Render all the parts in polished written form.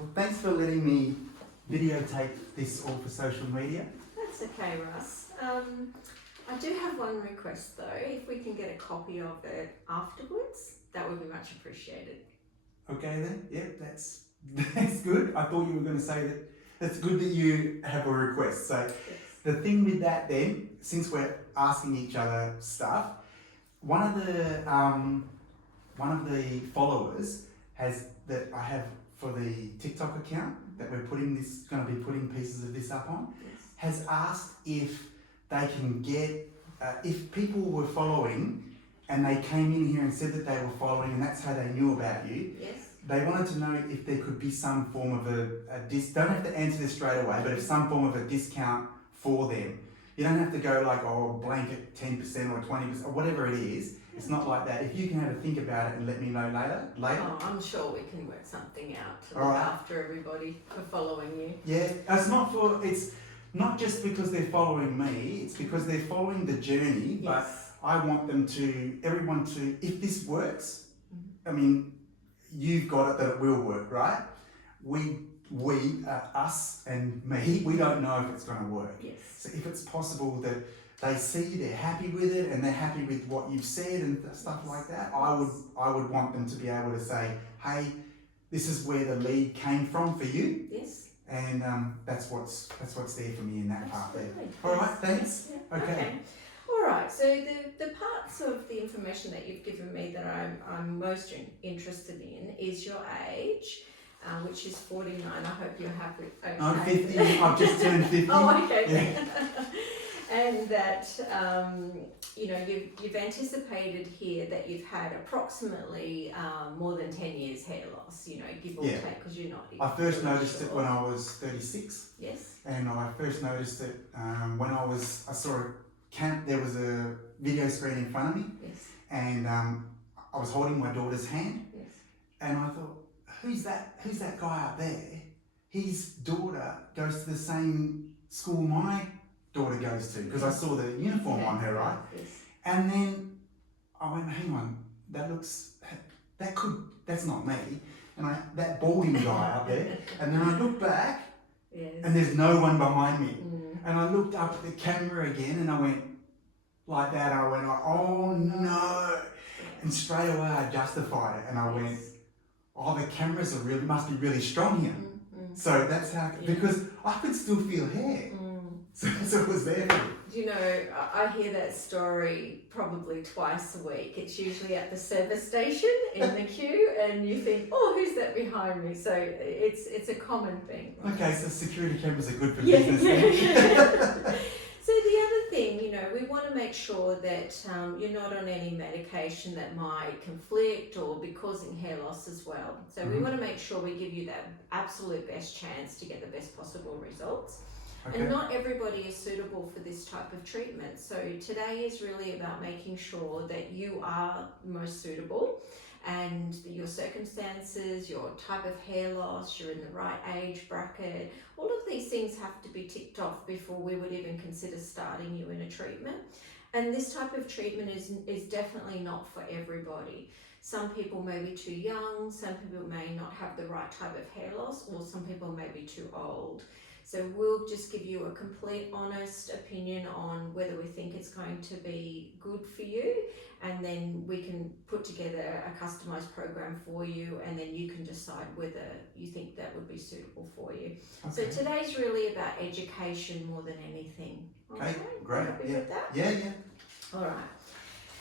Well, thanks for letting me videotape this all for social media. That's okay, Russ. I do have one request though. If we can get a copy of it afterwards, that would be much appreciated. Okay then, yep, that's good. I thought you were going to say that it's good that you have a request. So Yes. the thing with that then, since we're asking each other stuff, one of the followers has that I have for the TikTok account that we're going to be putting pieces of this up on, Yes. has asked if they can get, if people were following and they came in here and said that they were following and that's how they knew about you, Yes. they wanted to know if there could be some form of don't have to answer this straight away, but if some form of a discount for them. You don't have to go like, oh, blanket 10% or 20% or whatever it is. It's not like that. If you can have a think about it and let me know later. Oh, I'm sure we can work something out to All look right. after everybody for following you. Yeah, it's not just because they're following me, it's because they're following the journey, but Yes. I want everyone to, if this works, I mean, you've got it that it will work, right? Us and me, we don't know if it's going to work. Yes. So if it's possible that they see they're happy with it and they're happy with what you've said and stuff like that, I would want them to be able to say, hey, this is where the lead came from for you. Yes. And that's what's there for me in that part there. Absolutely. All right, thanks. Yeah. Okay. All right. So the parts of the information that you've given me that I'm most interested in is your age, which is 49. I hope you're happy. Okay. I'm 50. I've just turned 50. Oh, okay. Yeah. And that you've anticipated here that you've had approximately more than 10 years hair loss. Give or take, because you're not. I first really noticed it when I was 36. Yes. And I first noticed it when I saw a camp. There was a video screen in front of me. Yes. And I was holding my daughter's hand. Yes. And I thought, who's that guy up there? His daughter goes to the same school my daughter goes to, because I saw the uniform on her, right? Yes. And then I went, hang on, that's not me. And that balding guy up there. And then I looked back, Yes. and there's no one behind me. Mm. And I looked up at the camera again, and I went like that. I went, oh no! And straight away I justified it, and I went, oh, the cameras must be really strong here. Mm. So that's how, because I could still feel hair. So it was there. I hear that story probably twice a week. It's usually at the service station in the queue, and you think, oh, who's that behind me? So it's a common thing. Right? Okay, so security cameras are good for business then. So the other thing, we want to make sure that you're not on any medication that might conflict or be causing hair loss as well. So we want to make sure we give you that absolute best chance to get the best possible results. Okay. And not everybody is suitable for this type of treatment. So today is really about making sure that you are most suitable, and your circumstances, your type of hair loss, you're in the right age bracket. All of these things have to be ticked off before we would even consider starting you in a treatment. And this type of treatment is definitely not for everybody. Some people may be too young, some people may not have the right type of hair loss, or some people may be too old. So we'll just give you a complete honest opinion on whether we think it's going to be good for you, and then we can put together a customized program for you, and then you can decide whether you think that would be suitable for you. Okay. So today's really about education more than anything. Okay, great. Happy with that? Yeah. All right.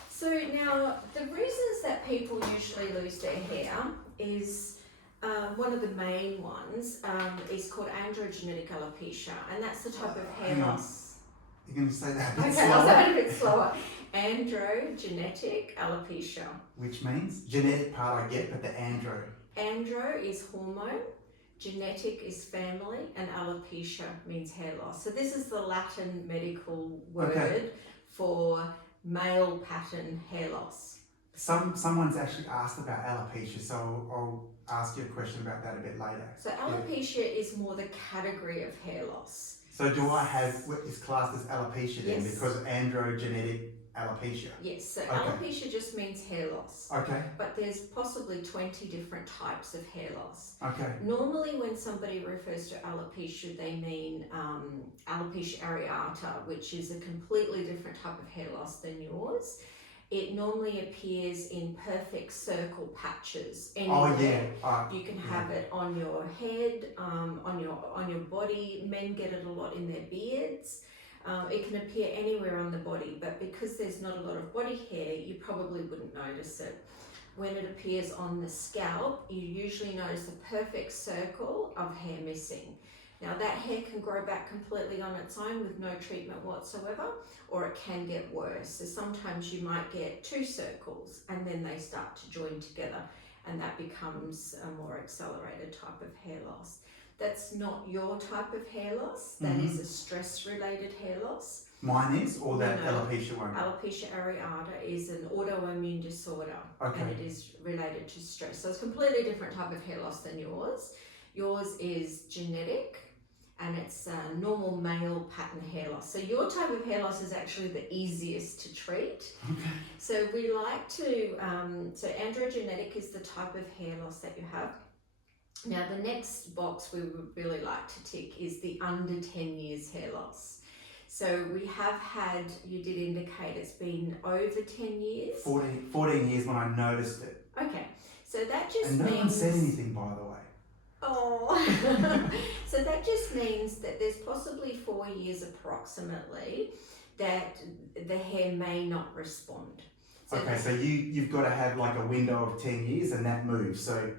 So now the reasons that people usually lose their hair is one of the main ones is called androgenetic alopecia, and that's the type of hair loss. You're going to say that a bit Okay, slower? I'll say it a bit slower. Androgenetic alopecia. Which means genetic part I get, but the andro. Andro is hormone, genetic is family, and alopecia means hair loss. So this is the Latin medical word for male pattern hair loss. Someone's actually asked about alopecia, so I'll ask you a question about that a bit later. So alopecia is more the category of hair loss. So do I have what is classed as alopecia then, Yes. because of androgenetic alopecia. Yes, so Okay. alopecia just means hair loss. Okay. But there's possibly 20 different types of hair loss. Okay. Normally when somebody refers to alopecia, they mean alopecia areata, which is a completely different type of hair loss than yours. It normally appears in perfect circle patches anywhere. Oh yeah. You can have it on your head, on your body. Men get it a lot in their beards. It can appear anywhere on the body, but because there's not a lot of body hair, you probably wouldn't notice it. When it appears on the scalp, you usually notice a perfect circle of hair missing. Now that hair can grow back completely on its own with no treatment whatsoever, or it can get worse. So sometimes you might get 2 circles and then they start to join together, and that becomes a more accelerated type of hair loss. That's not your type of hair loss. That is a stress-related hair loss. Mine is, or that No. alopecia one? Alopecia areata is an autoimmune disorder, Okay. and it is related to stress. So it's a completely different type of hair loss than yours. Yours is genetic, and it's a normal male pattern hair loss. So your type of hair loss is actually the easiest to treat. Okay. So we like to, so androgenetic is the type of hair loss that you have. Now the next box we would really like to tick is the under 10 years hair loss. So we have had, you did indicate it's been over 10 years. 14 years when I noticed it. Okay, so that just And no means... one said anything, by the way. Oh, so that just means that there's possibly 4 years approximately that the hair may not respond. So Okay, so you've got to have like a window of 10 years and that moves. So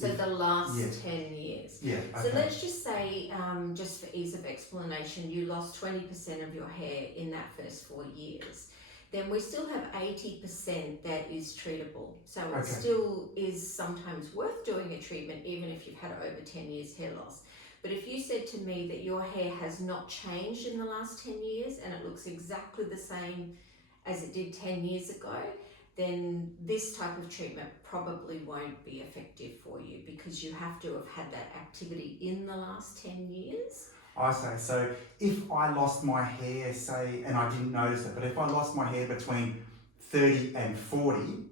the last Yeah. 10 years. yeah, So okay. let's just say, just for ease of explanation, you lost 20% of your hair in that first 4 years. Then we still have 80% that is treatable. So it Okay. still is sometimes worth doing a treatment even if you've had over 10 years hair loss. But if you said to me that your hair has not changed in the last 10 years and it looks exactly the same as it did 10 years ago, then this type of treatment probably won't be effective for you because you have to have had that activity in the last 10 years. I say, so if I lost my hair, say, and I didn't notice it, but if I lost my hair between 30 and 40,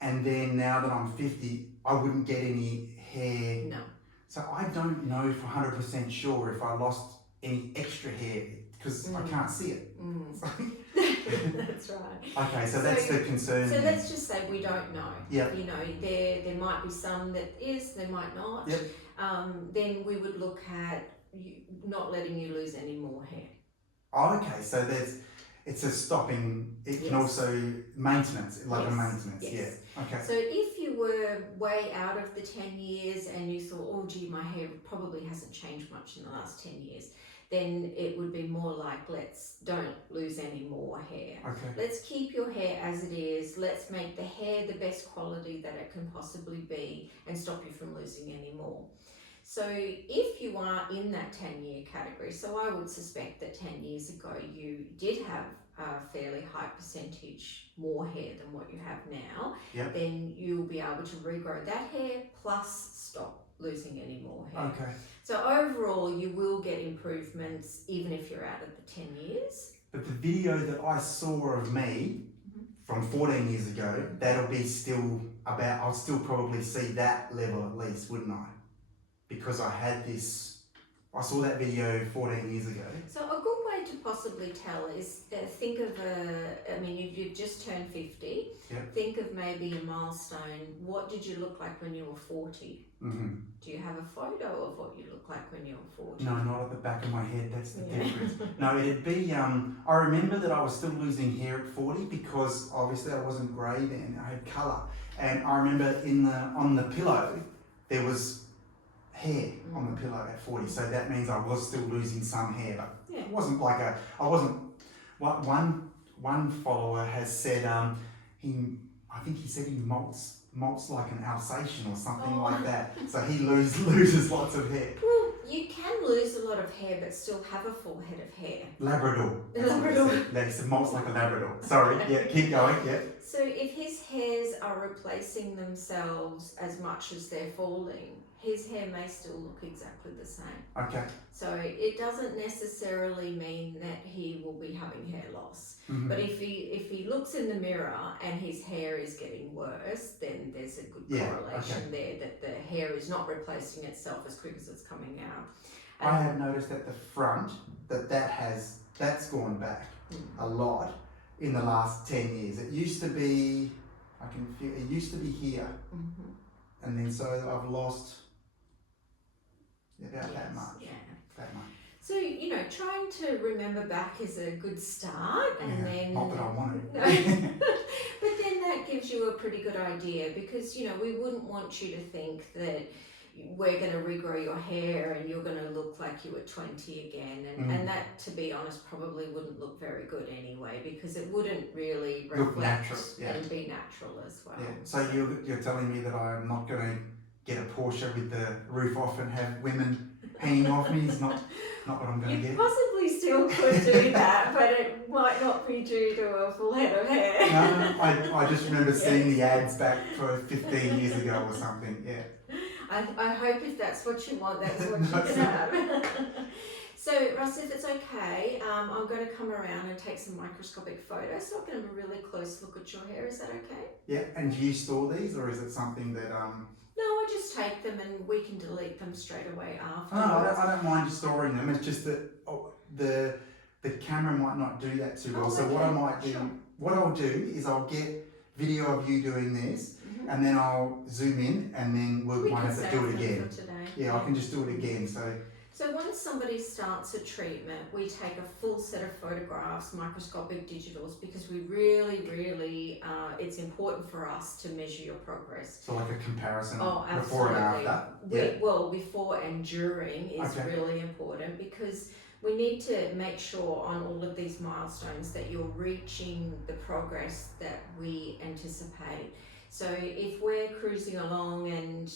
and then now that I'm 50, I wouldn't get any hair. No. So I don't know for 100% sure if I lost any extra hair because I can't see it. That's right. Okay, so that's the concern. So let's just say we don't know. Yep. You know, there might be some that is, there might not. Yep. Then we would look at not letting you lose any more hair. Oh, okay, so it's a stopping. It can Yes. also maintenance, like a Yes. maintenance. Yes. Yeah. Okay. So if you were way out of the 10 years and you thought, oh gee, my hair probably hasn't changed much in the last 10 years, then it would be more like, don't lose any more hair. Okay. Let's keep your hair as it is. Let's make the hair the best quality that it can possibly be and stop you from losing any more. So if you are in that 10-year category, so I would suspect that 10 years ago you did have a fairly high percentage more hair than what you have now, Yep. then you'll be able to regrow that hair plus stop losing any more hair. Okay. So overall you will get improvements even if you're out of the 10 years. But the video that I saw of me from 14 years ago, that'll be still about, I'll still probably see that level at least, wouldn't I? Because I had this, I saw that video 14 years ago. So a good way to possibly tell is think of you've just turned 50. Yep. Think of maybe a milestone. What did you look like when you were 40? Mm-hmm. Do you have a photo of what you look like when you were 40? No, not at the back of my head, that's the Yeah. difference. No, it'd be, I remember that I was still losing hair at 40 because obviously I wasn't grey then, I had colour. And I remember on the pillow, there was hair on the pillow at 40, so that means I was still losing some hair, but Yeah. it wasn't like one follower has said, I think he said he molts like an Alsatian or something like that, so he loses lots of hair. Well, you can lose a lot of hair but still have a full head of hair. Labrador. Labrador. They said molts like a Labrador. Sorry, yeah, keep going, yeah. So if his hairs are replacing themselves as much as they're falling, his hair may still look exactly the same. Okay. So it doesn't necessarily mean that he will be having hair loss. Mm-hmm. But if he looks in the mirror and his hair is getting worse, then there's a good correlation there that the hair is not replacing itself as quick as it's coming out. I have noticed at the front that's gone back a lot in the last 10 years. It used to be, it used to be here. Mm-hmm. And then so I've lost about that much. Yeah. That much. So, trying to remember back is a good start, and then... Not that I want to. No. But then that gives you a pretty good idea, because, we wouldn't want you to think that we're going to regrow your hair and you're going to look like you were 20 again. And that, to be honest, probably wouldn't look very good anyway, because it wouldn't really reflect natural, and be natural as well. Yeah. So you're telling me that I'm not going to get a Porsche with the roof off and have women hanging off me? Is not what I'm going to get. You possibly still could do that, but it might not be due to a full head of hair. No, I just remember seeing the ads back for 15 years ago or something. Yeah. I hope if that's what you want, that's what you can have. So, Russ, if it's okay, I'm going to come around and take some microscopic photos, so I can have a really close look at your hair. Is that okay? Yeah, and do you store these, or is it something that... No, I just take them and we can delete them straight away after. No, I don't mind storing them. It's just that the camera might not do that too well. So okay. what I might do, what I'll do is I'll get video of you doing this, and then I'll zoom in, and then we might have to do it again. Yeah, I can just do it again. So once somebody starts a treatment, we take a full set of photographs, microscopic digitals, because we really, it's important for us to measure your progress. So like a comparison absolutely. Before and after? Well, before and during is really important, because we need to make sure on all of these milestones that you're reaching the progress that we anticipate. So if we're cruising along and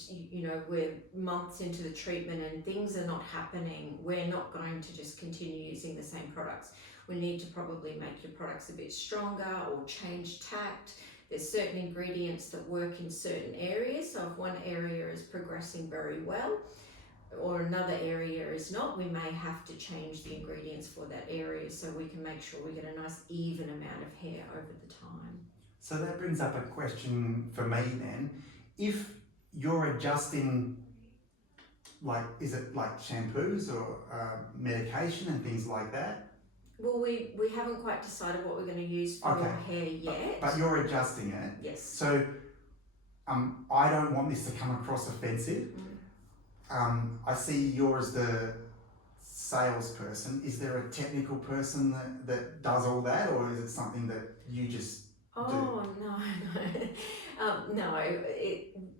we're months into the treatment and things are not happening, we're not going to just continue using the same products. We need to probably make your products a bit stronger or change tact. There's certain ingredients that work in certain areas. So if one area is progressing very well or another area is not, we may have to change the ingredients for that area so we can make sure we get a nice even amount of hair over the time. So that brings up a question for me then. If you're adjusting, is it like shampoos or medication and things like that? Well, we haven't quite decided what we're going to use for your hair yet. But you're adjusting it. Yes. So I don't want this to come across offensive. I see you're as the salesperson. Is there a technical person that does all that, or is it something that you just... No.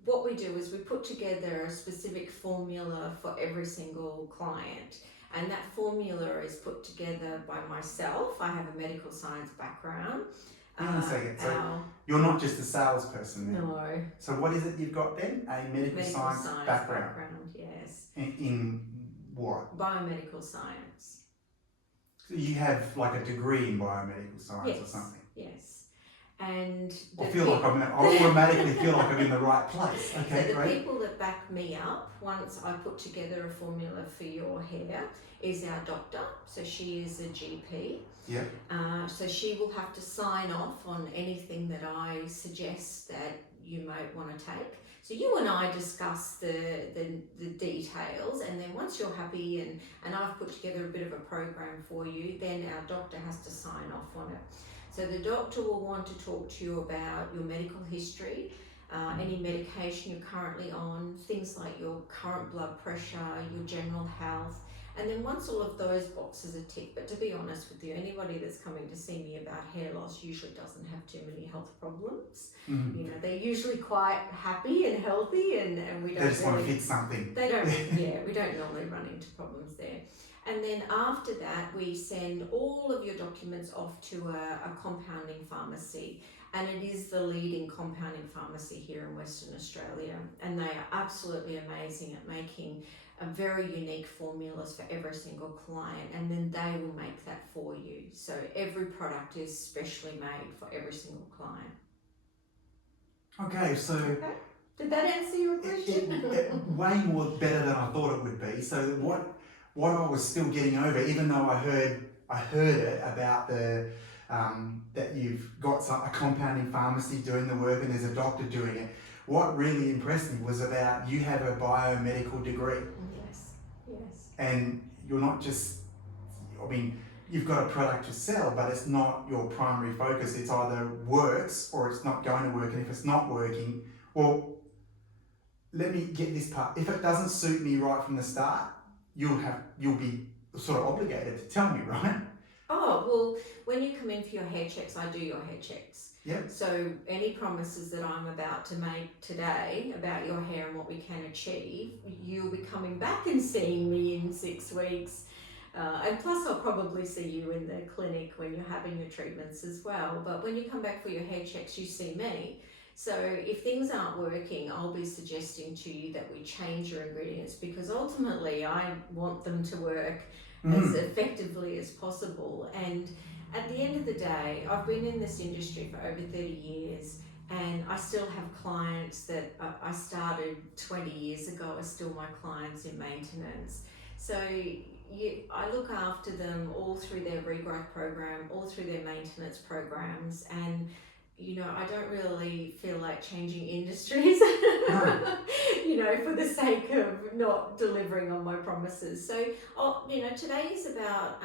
What we do is we put together a specific formula for every single client, and that formula is put together by myself. I have a medical science background. Hang on a second. So you're not just a salesperson then? No. So what is it you've got then? A medical science background. Yes. In what? Biomedical science. So you have like a degree in biomedical science or something? Yes. And I automatically feel like I'm in the right place. Okay, so the people that back me up once I put together a formula for your hair is our doctor. So she is a GP. Yeah. So she will have to sign off on anything that I suggest that you might want to take. So you and I discuss the details, and then once you're happy and I've put together a bit of a program for you, then our doctor has to sign off on it. So the doctor will want to talk to you about your medical history, any medication you're currently on, things like your current blood pressure, your general health. And then once all of those boxes are ticked, but to be honest with you, anybody that's coming to see me about hair loss usually doesn't have too many health problems. They're usually quite happy and healthy, and we don't They just want to fix something. They don't, we don't normally run into problems there. And then after that, we send all of your documents off to a compounding pharmacy. And it is the leading compounding pharmacy here in Western Australia. And they are absolutely amazing at making a very unique formulas for every single client. And then they will make that for you. So every product is specially made for every single client. Okay, so Okay. Did that answer your question? way more better than I thought it would be. So what I was still getting over, even though I heard it about the that you've got a compounding pharmacy doing the work and there's a doctor doing it. What really impressed me was about you have a biomedical degree. Yes. Yes. And you're not just, I mean, you've got a product to sell, but it's not your primary focus. It's either works or it's not going to work. And if it's not working, well, let me get this part. If it doesn't suit me right from the start, you'll be sort of obligated to tell me, right? Oh, well, when you come in for your hair checks, I do your hair checks. Yep. So any promises that I'm about to make today about your hair and what we can achieve, you'll be coming back and seeing me in 6 weeks. And plus I'll probably see you in the clinic when you're having your treatments as well. But when you come back for your hair checks, you see me. So if things aren't working, I'll be suggesting to you that we change your ingredients, because ultimately I want them to work as effectively as possible. And at the end of the day, I've been in this industry for over 30 years and I still have clients that I started 20 years ago are still my clients in maintenance. So I look after them all through their regrowth program, all through their maintenance programs, and I don't really feel like changing industries, for the sake of not delivering on my promises. So, today is about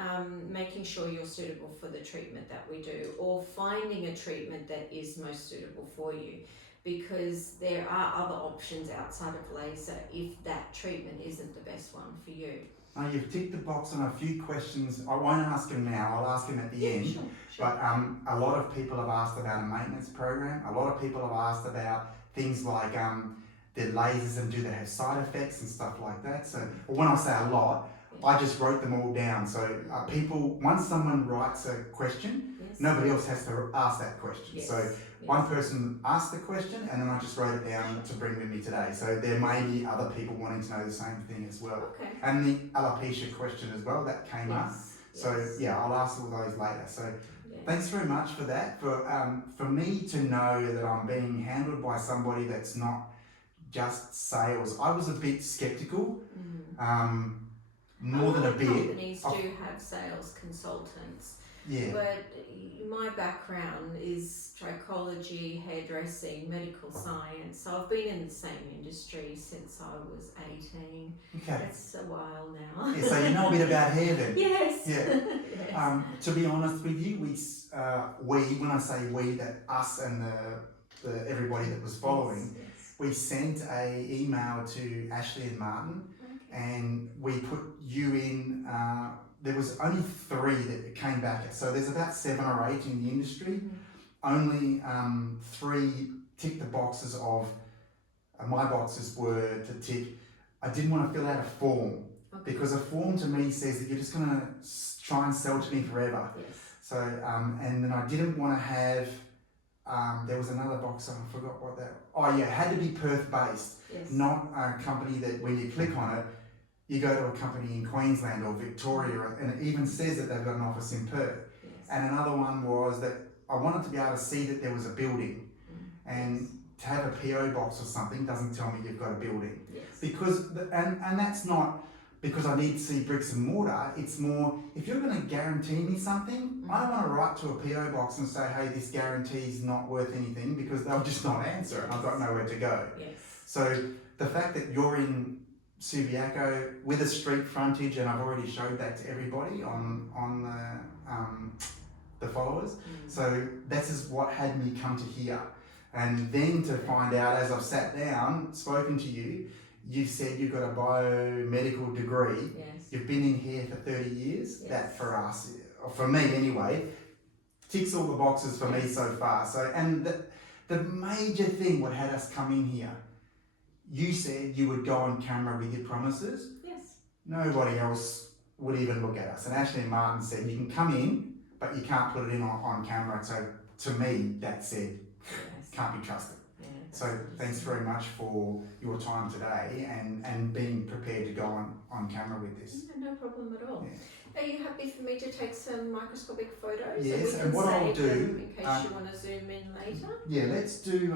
making sure you're suitable for the treatment that we do, or finding a treatment that is most suitable for you, because there are other options outside of laser if that treatment isn't the best one for you. Now you've ticked the box on a few questions. I won't ask them now, I'll ask them at the end. Sure. But a lot of people have asked about a maintenance program. A lot of people have asked about things like the lasers and do they have side effects and stuff like that. So when I say a lot, I just wrote them all down. So people, once someone writes a question, nobody else has to ask that question. So one person asked the question and then I just wrote it down to bring with me today. So there may be other people wanting to know the same thing as well. Okay. And the alopecia question as well, that came up. So I'll ask all those later. So thanks very much for that. For me to know that I'm being handled by somebody that's not just sales, I was a bit skeptical. More than a bit. Companies do have sales consultants. Yeah. But my background is trichology, hairdressing, medical science. So I've been in the same industry since I was 18. Okay. It's a while now. So you know a bit about hair then? Yes. Yeah. Yes. To be honest with you, when I say we, that us and the everybody that was following, we sent a email to Ashley and Martin, and we put you in. There was only 3 that came back. So there's about 7 or 8 in the industry. Only 3 ticked the boxes of, my boxes were to tick, I didn't want to fill out a form. Because a form to me says that you're just going to try and sell to me forever. So, and then I didn't want to have, there was another box, I forgot what that, it had to be Perth based. Not a company that when you click on it, you go to a company in Queensland or Victoria, and it even says that they've got an office in Perth. And another one was that I wanted to be able to see that there was a building, and to have a PO box or something doesn't tell me you've got a building. Because, and that's not because I need to see bricks and mortar, it's more, if you're going to guarantee me something, I don't want to write to a PO box and say, hey, this guarantee's not worth anything, because they'll just not answer and I've got nowhere to go. So the fact that you're in Subiaco with a street frontage, and I've already showed that to everybody on the followers. So this is what had me come to here. And then to find out, as I've sat down, spoken to you, you've said you've got a biomedical degree. You've been in here for 30 years. That for us, or for me anyway, ticks all the boxes for me so far. So, and the major thing what had us come in here, you said you would go on camera with your promises. Nobody else would even look at us. And Ashley and Martin said, you can come in, but you can't put it in on camera. So to me, that said, can't be trusted. So thanks very much for your time today and being prepared to go on camera with this. No problem at all. Are you happy for me to take some microscopic photos? Yes, So we and can what I'll save do, them in case you want to zoom in later. yeah, let's do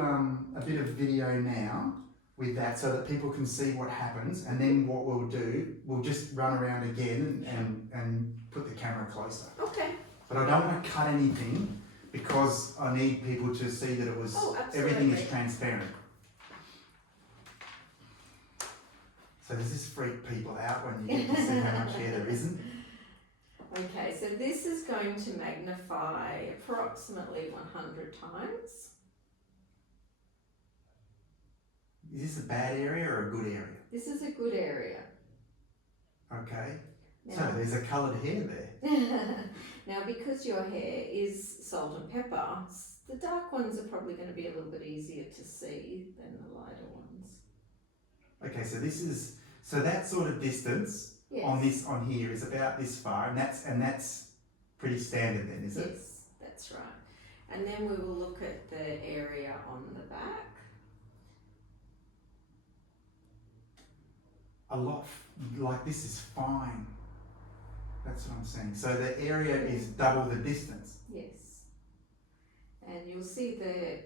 a bit of video now with that so that people can see what happens, and then what we'll do, we'll just run around again and put the camera closer. Okay. But I don't want to cut anything because I need people to see that it was, everything is transparent. So does this freak people out when you get to see how much hair there isn't? Okay, so this is going to magnify approximately 100 times. Is this a bad area or a good area? This is a good area. Okay. Now, So there's a coloured hair there. now, because your hair is salt and pepper, the dark ones are probably going to be a little bit easier to see than the lighter ones. Okay, so this is, so that sort of distance on here is about this far, and that's pretty standard then, is it? Yes, that's right. And then we will look at the area on the back. A lot, like this is fine. That's what I'm saying. So the area is double the distance. Yes. And you'll see the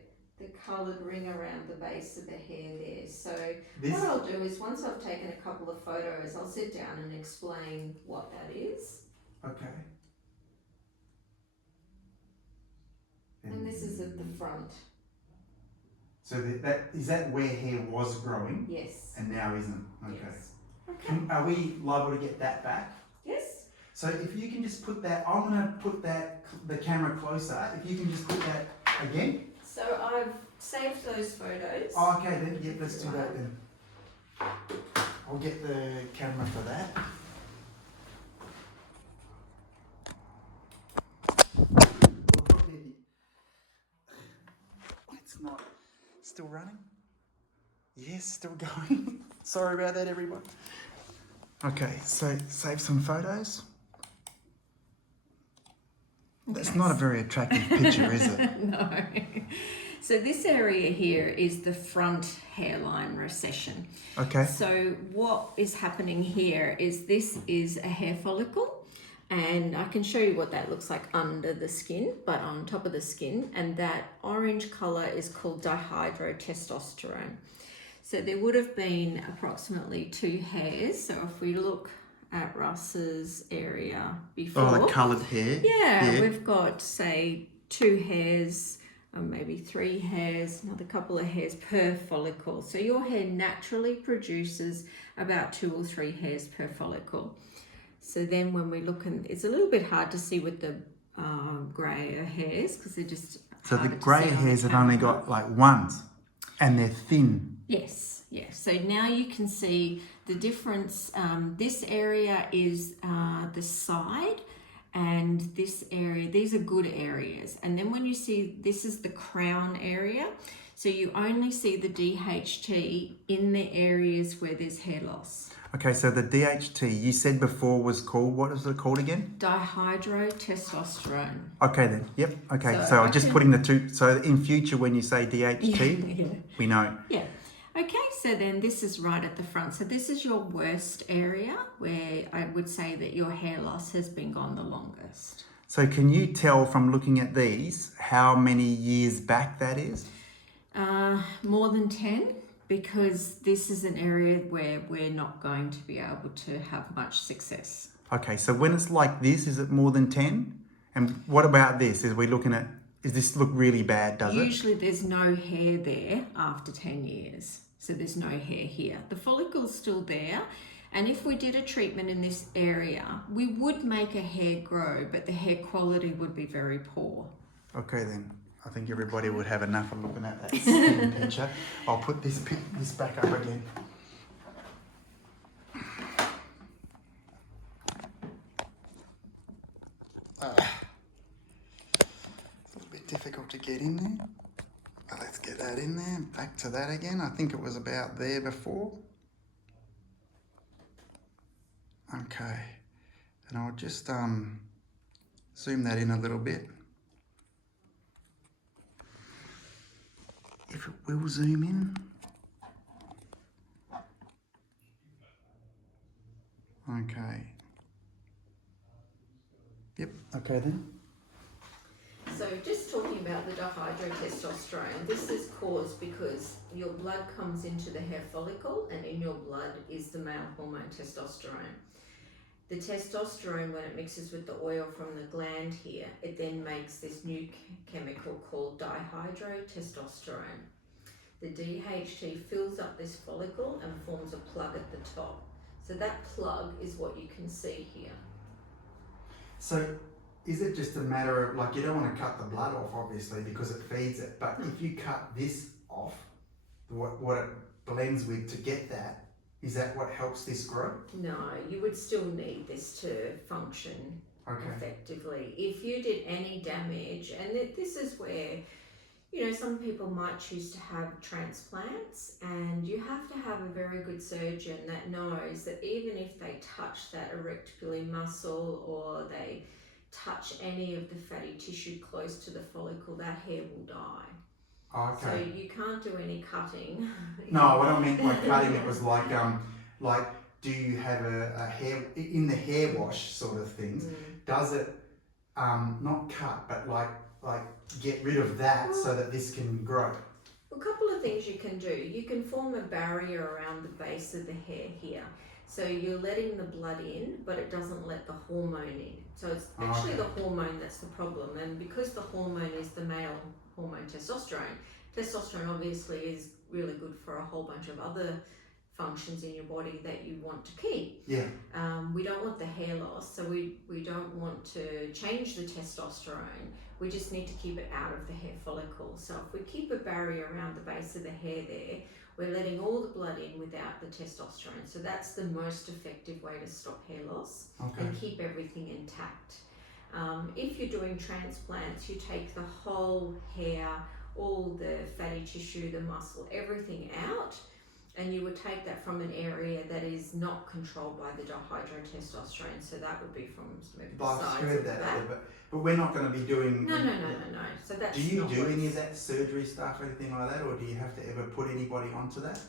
coloured ring around the base of the hair there. So what I'll do is once I've taken a couple of photos, I'll sit down and explain what that is. Okay. And this is at the front. So that is that where hair was growing? Yes. And now isn't? Okay. Yes. Okay. Are we liable to get that back? Yes. So if you can just put that, I'm going to put the camera closer. If you can just put that again. So I've saved those photos. Oh, okay then. Yep, let's do that then. I'll get the camera for that. It's not still running. Yes, still going. Sorry about that, everyone. Okay, so save some photos. That's not a very attractive picture, is it? No. So this area here is the front hairline recession. Okay. So what is happening here is this is a hair follicle, and I can show you what that looks like under the skin, but on top of the skin, and that orange color is called dihydrotestosterone. So there would have been approximately 2 hairs. So if we look at Russ's area before. Oh, the coloured hair. Yeah, we've got, say, 2 hairs, or maybe 3 hairs, another couple of hairs per follicle. So your hair naturally produces about 2 or 3 hairs per follicle. So then when we look, and it's a little bit hard to see with the greyer hairs because they're just. So the grey hairs have only got like ones, and they're thin. Yes, yes. So now you can see the difference. This area is the side, and this area, these are good areas. And then when you see, this is the crown area. So you only see the DHT in the areas where there's hair loss. Okay, so the DHT you said before was called, what was it called again? Dihydrotestosterone. Okay then, yep, okay. So I'm just putting the two, so in future when you say DHT, we know. Yeah. Okay, so then this is right at the front. So this is your worst area where I would say that your hair loss has been gone the longest. So can you tell from looking at these how many years back that is? More than 10, because this is an area where we're not going to be able to have much success. Okay, so when it's like this, is it more than 10? And what about this? Is we looking at, does this look really bad, does it? Usually there's no hair there after 10 years. So there's no hair here. The follicle's still there. And if we did a treatment in this area, we would make a hair grow, but the hair quality would be very poor. Okay then. I think everybody would have enough of looking at that skin picture. I'll put this back up again. It's a little bit difficult to get in there. But let's get that in there. Back to that again. I think it was about there before. Okay. And I'll just zoom that in a little bit. If it will zoom in. Okay. Okay then. So just talking about the dihydrotestosterone, this is caused because your blood comes into the hair follicle, and in your blood is the male hormone testosterone. The testosterone, when it mixes with the oil from the gland here, it then makes this new chemical called dihydrotestosterone. The DHT fills up this follicle and forms a plug at the top. So that plug is what you can see here. So is it just a matter of, like, you don't want to cut the blood off obviously because it feeds it, but if you cut this off, what it blends with to get that, is that what helps this grow? No, you would still need this to function effectively. If you did any damage, and this is where, you know, some people might choose to have transplants, and you have to have a very good surgeon that knows that even if they touch that erectile muscle or they touch any of the fatty tissue close to the follicle, that hair will die. Okay. So you can't do any cutting. No, what I meant by cutting it was like do you have a hair in the hair wash sort of things? Does it not cut, but like get rid of that so that this can grow? A couple of things you can do. You can form a barrier around the base of the hair here. So you're letting the blood in, but it doesn't let the hormone in. So it's actually the hormone that's the problem. And because the hormone is the male hormone testosterone, testosterone obviously is really good for a whole bunch of other functions in your body that you want to keep. Yeah. We don't want the hair loss, so we don't want to change the testosterone. We just need to keep it out of the hair follicle. So if we keep a barrier around the base of the hair there, we're letting all the blood in without the testosterone. So that's the most effective way to stop hair loss and keep everything intact. If you're doing transplants, you take the whole hair, all the fatty tissue, the muscle, everything out, and you would take that from an area that is not controlled by the dihydrotestosterone. So that would be from maybe the sides of the back. But we're not going to be doing... No. So that's do you do any of that surgery stuff or anything like that, or do you have to ever put anybody onto that?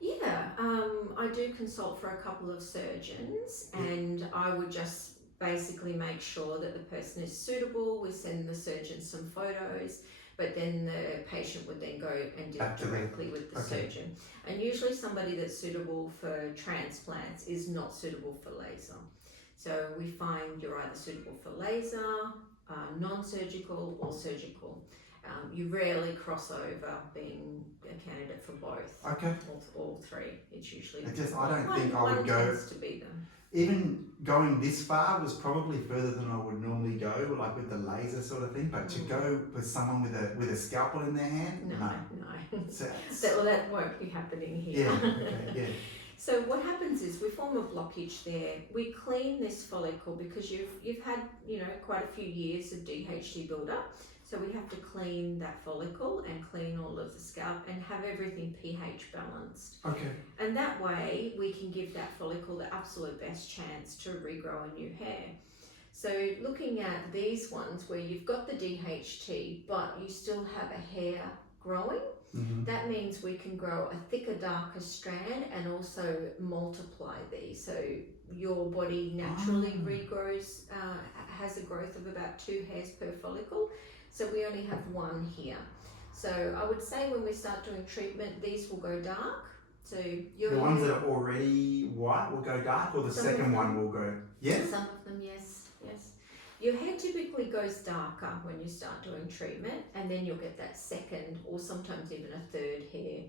Yeah, I do consult for a couple of surgeons, and I would just basically make sure that the person is suitable. We send the surgeon some photos, but then the patient would then go and deal directly with the surgeon. And usually somebody that's suitable for transplants is not suitable for laser. So we find you're either suitable for laser, non-surgical or surgical. You rarely cross over being a candidate for both. Okay. All three. It's usually I don't think I would go... tends to be them. Even going this far was probably further than I would normally go, like with the laser sort of thing. But to go with someone with a scalpel in their hand, no. So that won't be happening here. Yeah. So what happens is we form a blockage there. We clean this follicle because you've had quite a few years of DHT buildup. So we have to clean that follicle and clean all of the scalp and have everything pH balanced. Okay. And that way we can give that follicle the absolute best chance to regrow a new hair. So looking at these ones where you've got the DHT but you still have a hair growing, that means we can grow a thicker, darker strand and also multiply these. So your body naturally regrows, has a growth of about 2 hairs per follicle. So we only have 1 here. So I would say when we start doing treatment, these will go dark. So the ones that are already white will go dark, or the second one will go, yes? Some of them, yes. Your hair typically goes darker when you start doing treatment, and then you'll get that second or sometimes even a third hair.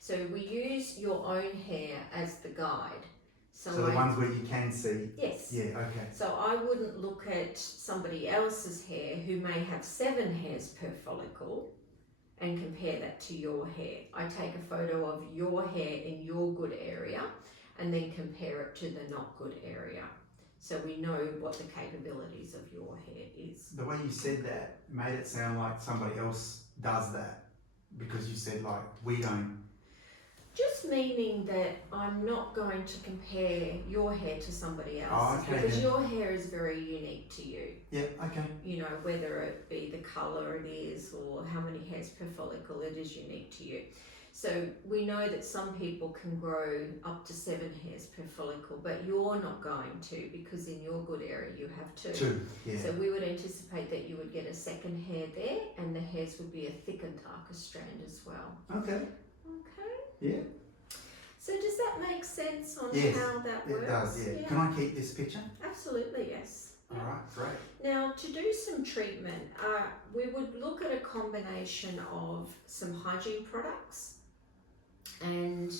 So we use your own hair as the guide. So the ones where you can see? Yes. Yeah, okay. So I wouldn't look at somebody else's hair who may have 7 hairs per follicle and compare that to your hair. I take a photo of your hair in your good area and then compare it to the not good area. So we know what the capabilities of your hair is. The way you said that made it sound like somebody else does that, because you said like, we don't. Just meaning that I'm not going to compare your hair to somebody else's, because your hair is very unique to you. Yeah, okay. Whether it be the colour it is or how many hairs per follicle, it is unique to you. So we know that some people can grow up to 7 hairs per follicle, but you're not going to, because in your good area you have 2. 2, yeah. So we would anticipate that you would get a second hair there, and the hairs would be a thicker, darker strand as well. Okay. Okay. Yeah. So does that make sense on Yes, how that works? It does, yeah. Can I keep this picture? Absolutely, yes. All right, great. Now, to do some treatment, we would look at a combination of some hygiene products, and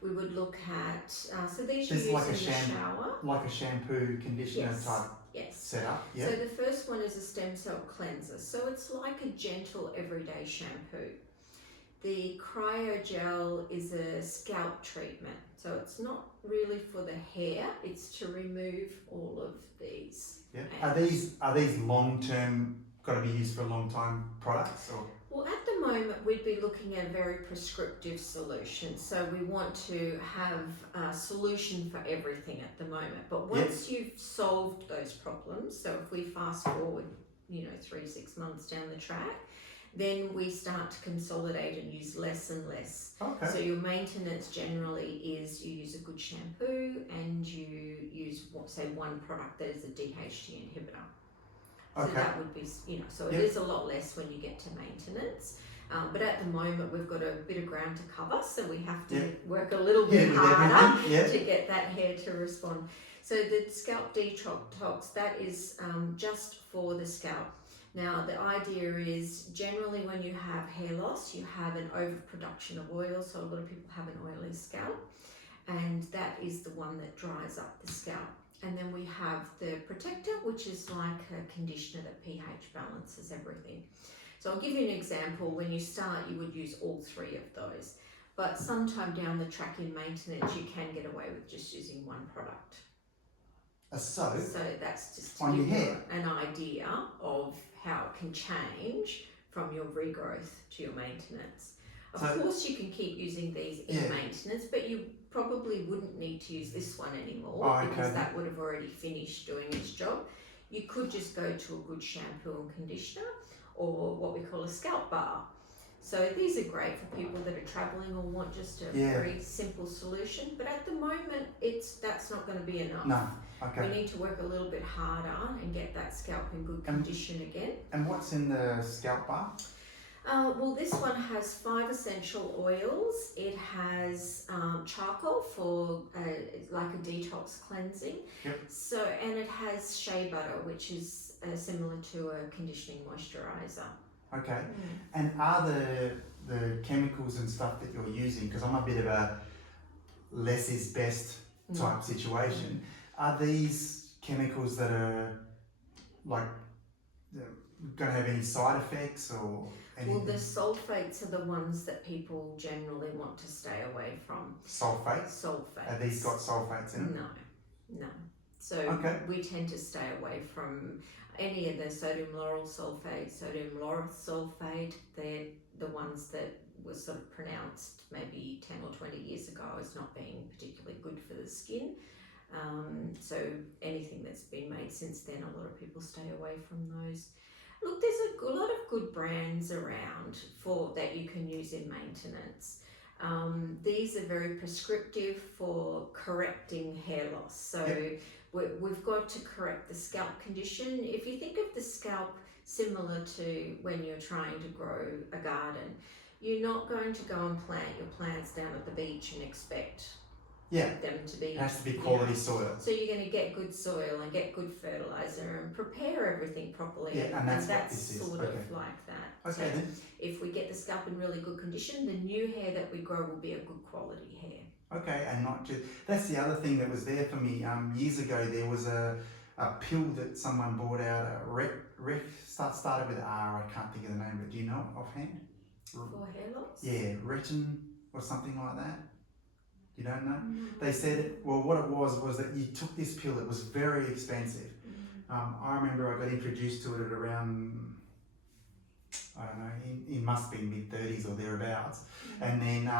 we would look at, so these you use like in the shower. Like a shampoo, conditioner type Yes. setup, yeah. So the first one is a stem cell cleanser. So it's like a gentle everyday shampoo. The cryogel is a scalp treatment. So it's not really for the hair, it's to remove all of these. Yeah. Are these long term, got to be used for a long time products, or? Well, at the moment, we'd be looking at a very prescriptive solution. So we want to have a solution for everything at the moment. But once you've solved those problems, so if we fast forward, 3-6 months down the track, then we start to consolidate and use less and less. Okay. So your maintenance generally is you use a good shampoo and you use, say, one product that is a DHT inhibitor. So that would be, so it is a lot less when you get to maintenance. But at the moment, we've got a bit of ground to cover, so we have to work a little bit harder to get that hair to respond. So the Scalp Detox, that is just for the scalp. Now, the idea is generally when you have hair loss, you have an overproduction of oil, so a lot of people have an oily scalp, and that is the one that dries up the scalp. And then we have the protector, which is like a conditioner that pH balances everything. So I'll give you an example. When you start, you would use all 3 of those. But sometime down the track in maintenance, you can get away with just using one product. So that's just to give you an idea of how it can change from your regrowth to your maintenance. Of course, you can keep using these in maintenance, but you probably wouldn't need to use this one anymore because that would have already finished doing its job. You could just go to a good shampoo and conditioner, or what we call a scalp bar. So these are great for people that are travelling or want just a very simple solution. But at the moment, that's not going to be enough. No. Okay. We need to work a little bit harder and get that scalp in good condition again. And what's in the scalp bar? Well, this one has 5 essential oils. It has charcoal for like a detox cleansing. Yep. So, and it has shea butter, which is similar to a conditioning moisturizer. Okay. And are the chemicals and stuff that you're using, because I'm a bit of a less is best type situation, are these chemicals that are like going to have any side effects or anything? Well, the sulfates are the ones that people generally want to stay away from. Sulfates? Sulfates. Have these got sulfates in them? No. So we tend to stay away from any of the sodium lauryl sulfate, sodium lauryl sulfate. They're the ones that were sort of pronounced maybe 10 or 20 years ago as not being particularly good for the skin. So anything that's been made since then, a lot of people stay away from those. Look, there's a lot of good brands around that you can use in maintenance. These are very prescriptive for correcting hair loss. So we've got to correct the scalp condition. If you think of the scalp similar to when you're trying to grow a garden, you're not going to go and plant your plants down at the beach and expect them to be... It has to be quality soil. So you're going to get good soil and get good fertiliser and prepare everything properly. Yeah, and that's what this is. Sort of like that. Okay, then. If we get the scalp in really good condition, the new hair that we grow will be a good quality hair. Okay, and not just... That's the other thing that was there for me. Years ago, there was a pill that someone bought out, started with R, I can't think of the name, but do you know it offhand? For hair loss? Yeah, retin or something like that. You don't know? They said, what it was that you took this pill, it was very expensive. I remember I got introduced to it at around, I don't know, it must be mid-30s or thereabouts. And then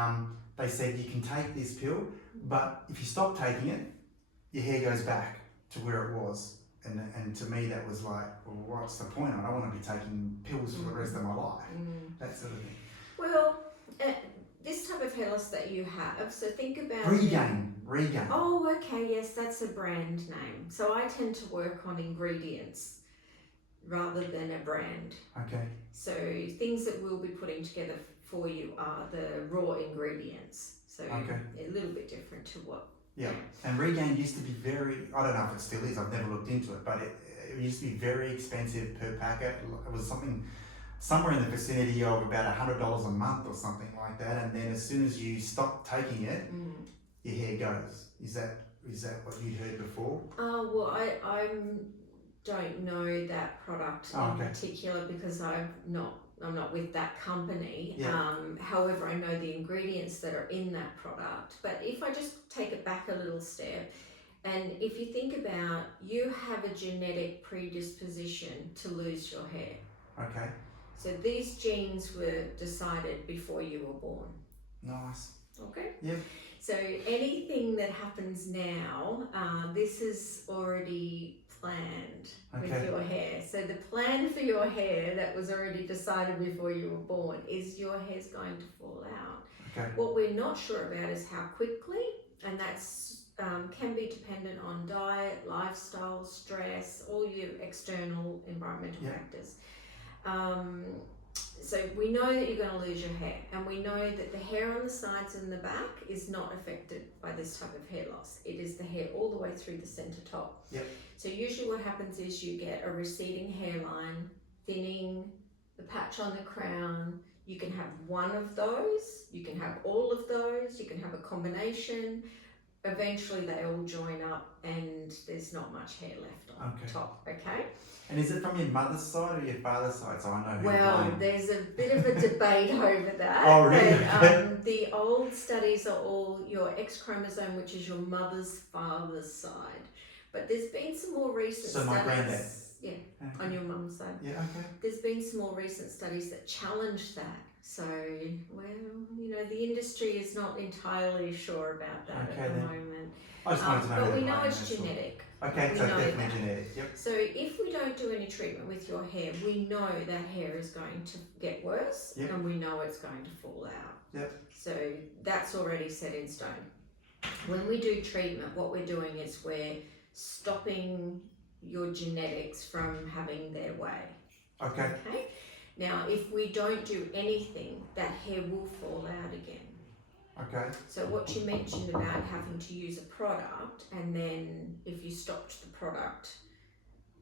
they said, you can take this pill, but if you stop taking it, your hair goes back to where it was. And to me, that was like, well, what's the point? I don't want to be taking pills for the rest of my life. That sort of thing. Well, this type of hair loss that you have, so think about Regain. Oh, okay, yes, that's a brand name. So I tend to work on ingredients rather than a brand. Okay. So things that we'll be putting together for you are the raw ingredients. So a little bit different to what. Yeah. And Regain used to be very, I don't know if it still is, I've never looked into it, but it used to be very expensive per packet. It was somewhere in the vicinity of about $100 a month or something like that. And then as soon as you stop taking it, your hair goes. Is that what you'd heard before? Well, I don't know that product in particular because I'm not with that company. Yeah. However, I know the ingredients that are in that product. But if I just take it back a little step, and if you think about, you have a genetic predisposition to lose your hair. Okay. So these genes were decided before you were born. Nice. Okay. Yeah. So anything that happens now, this is already planned with your hair. So the plan for your hair that was already decided before you were born is your hair's going to fall out. Okay. What we're not sure about is how quickly, and that's can be dependent on diet, lifestyle, stress, all your external environmental factors. So we know that you're going to lose your hair, and we know that the hair on the sides and the back is not affected by this type of hair loss. It is the hair all the way through the center top. Yep. So usually what happens is you get a receding hairline, thinning, the patch on the crown. You can have one of those, you can have all of those, you can have a combination. Eventually they all join up and there's not much hair left on top, okay? And is it from your mother's side or your father's side? So I know who Well, there's a bit of a debate over that. Oh, really? But, the old studies are all your X chromosome, which is your mother's father's side. But there's been some more recent studies. So my granddad? Yeah, on your mum's side. Yeah, okay. There's been some more recent studies that challenge that. So, well, you know, the industry is not entirely sure about that at the moment. I just wanted to know. But we know it's genetic. Okay, so definitely genetic. Yep. So if we don't do any treatment with your hair, we know that hair is going to get worse, and we know it's going to fall out. Yep. So that's already set in stone. When we do treatment, what we're doing is we're stopping your genetics from having their way. Okay. Okay. Now, if we don't do anything, that hair will fall out again. Okay. So what you mentioned about having to use a product, and then if you stopped the product,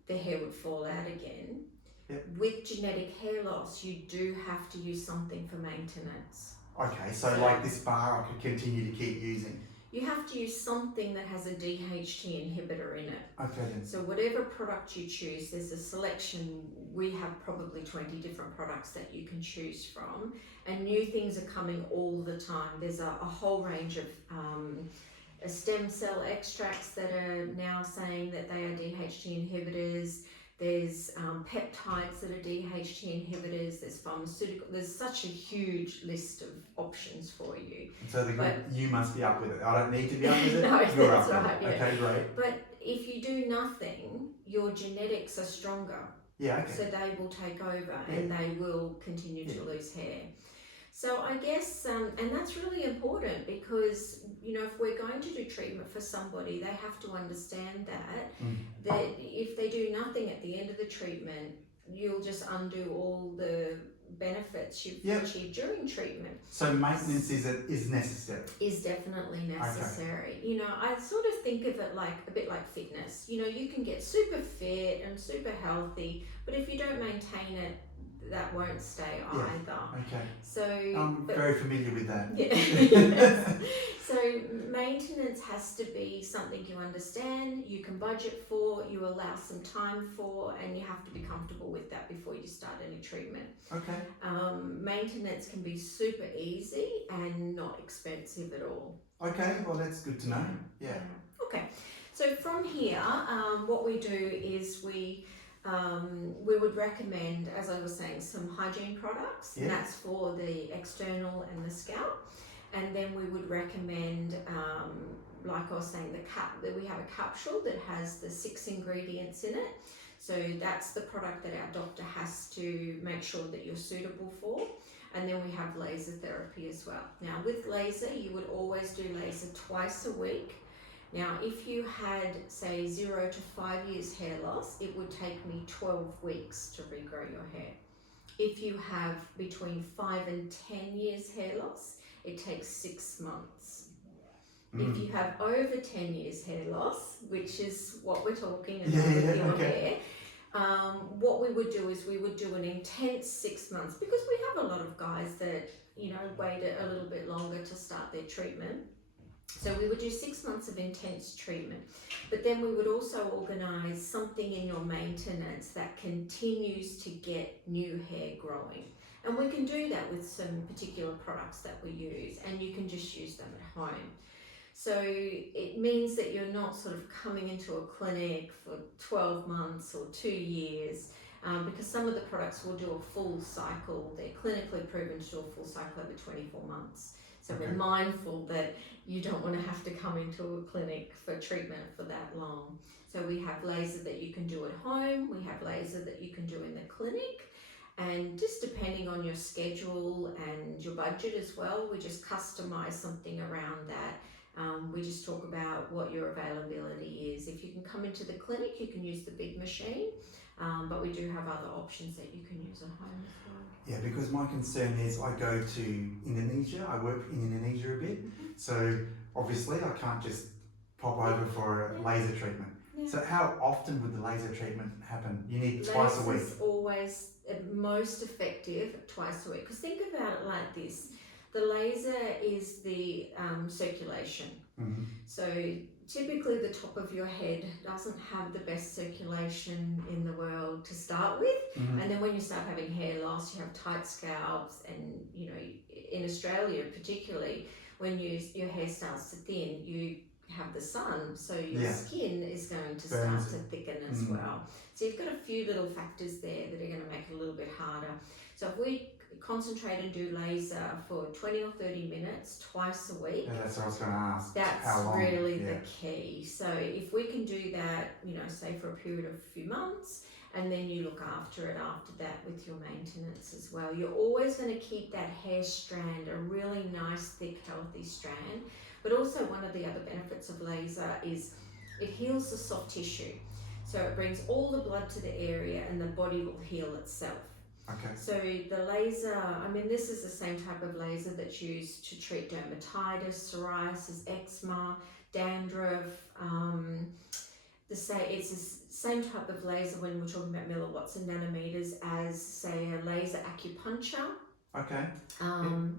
the hair would fall out again. Yep. With genetic hair loss, you do have to use something for maintenance. Okay, so like this bar I could continue to keep using. You have to use something that has a DHT inhibitor in it. Okay then. So whatever product you choose, there's a selection. We have probably 20 different products that you can choose from, and new things are coming all the time. There's a whole range of stem cell extracts that are now saying that they are DHT inhibitors. There's peptides that are DHT inhibitors. There's pharmaceutical. There's such a huge list of options for you. So you must be up with it. I don't need to be up with it. No, You're that's up right. with it. Yeah. Okay, great. But if you do nothing, your genetics are stronger. Yeah. Okay. So they will take over and they will continue to lose hair. So I guess, and that's really important because, you know, if we're going to do treatment for somebody, they have to understand that if they do nothing at the end of the treatment, you'll just undo all the benefits you've achieved during treatment. So maintenance is necessary. Is definitely necessary. Okay. You know, I sort of think of it like a bit like fitness. You know, you can get super fit and super healthy, but if you don't maintain it, that won't stay either. Okay. So I'm very familiar with that. Yeah. So maintenance has to be something you understand, you can budget for, you allow some time for, and you have to be comfortable with that before you start any treatment. Okay. Maintenance can be super easy and not expensive at all. Okay, well that's good to know. Yeah. Okay. So from here, what we do is we would recommend, as I was saying, some hygiene products, and that's for the external and the scalp. And then we would recommend, like I was saying, that we have a capsule that has the 6 ingredients in it. So that's the product that our doctor has to make sure that you're suitable for. And then we have laser therapy as well. Now with laser, you would always do laser twice a week. Now if you had say 0 to 5 years hair loss, it would take me 12 weeks to regrow your hair. If you have between 5 and 10 years hair loss, it takes 6 months. If you have over 10 years hair loss, which is what we're talking about with your hair, what we would do is we would do an intense 6 months, because we have a lot of guys that, you know, wait a little bit longer to start their treatment. So we would do 6 months of intense treatment, but then we would also organise something in your maintenance that continues to get new hair growing. And we can do that with some particular products that we use, and you can just use them at home. So it means that you're not sort of coming into a clinic for 12 months or 2 years, because some of the products will do a full cycle. They're clinically proven to do a full cycle over 24 months. So we're mindful that you don't want to have to come into a clinic for treatment for that long. So we have laser that you can do at home, we have laser that you can do in the clinic, and just depending on your schedule and your budget as well, we just customize something around that. We just talk about what your availability is. If you can come into the clinic, you can use the big machine, but we do have other options that you can use at home as well. Yeah, because my concern is I go to Indonesia, I work in Indonesia a bit, so obviously I can't just pop over for a laser treatment. So how often would the laser treatment happen? You need twice a week? Laser's always most effective twice a week, because think about it like this. The laser is the circulation. So typically the top of your head doesn't have the best circulation in the world to start with, and then when you start having hair loss, you have tight scalps, and you know, in Australia particularly, when your hair starts to thin, you have the sun, so your skin is going to start to thicken as well. So you've got a few little factors there that are going to make it a little bit harder. So if we concentrate and do laser for 20 or 30 minutes twice a week. Yeah, that's what I was going to ask. That's how long? really the key. So if we can do that, you know, say for a period of a few months, and then you look after it after that with your maintenance as well. You're always going to keep that hair strand a really nice, thick, healthy strand. But also one of the other benefits of laser is it heals the soft tissue. So it brings all the blood to the area, and the body will heal itself. Okay. So the laser, I mean, this is the same type of laser that's used to treat dermatitis, psoriasis, eczema, dandruff. It's the same type of laser when we're talking about milliwatts and nanometers as, say, a laser acupuncture. Okay.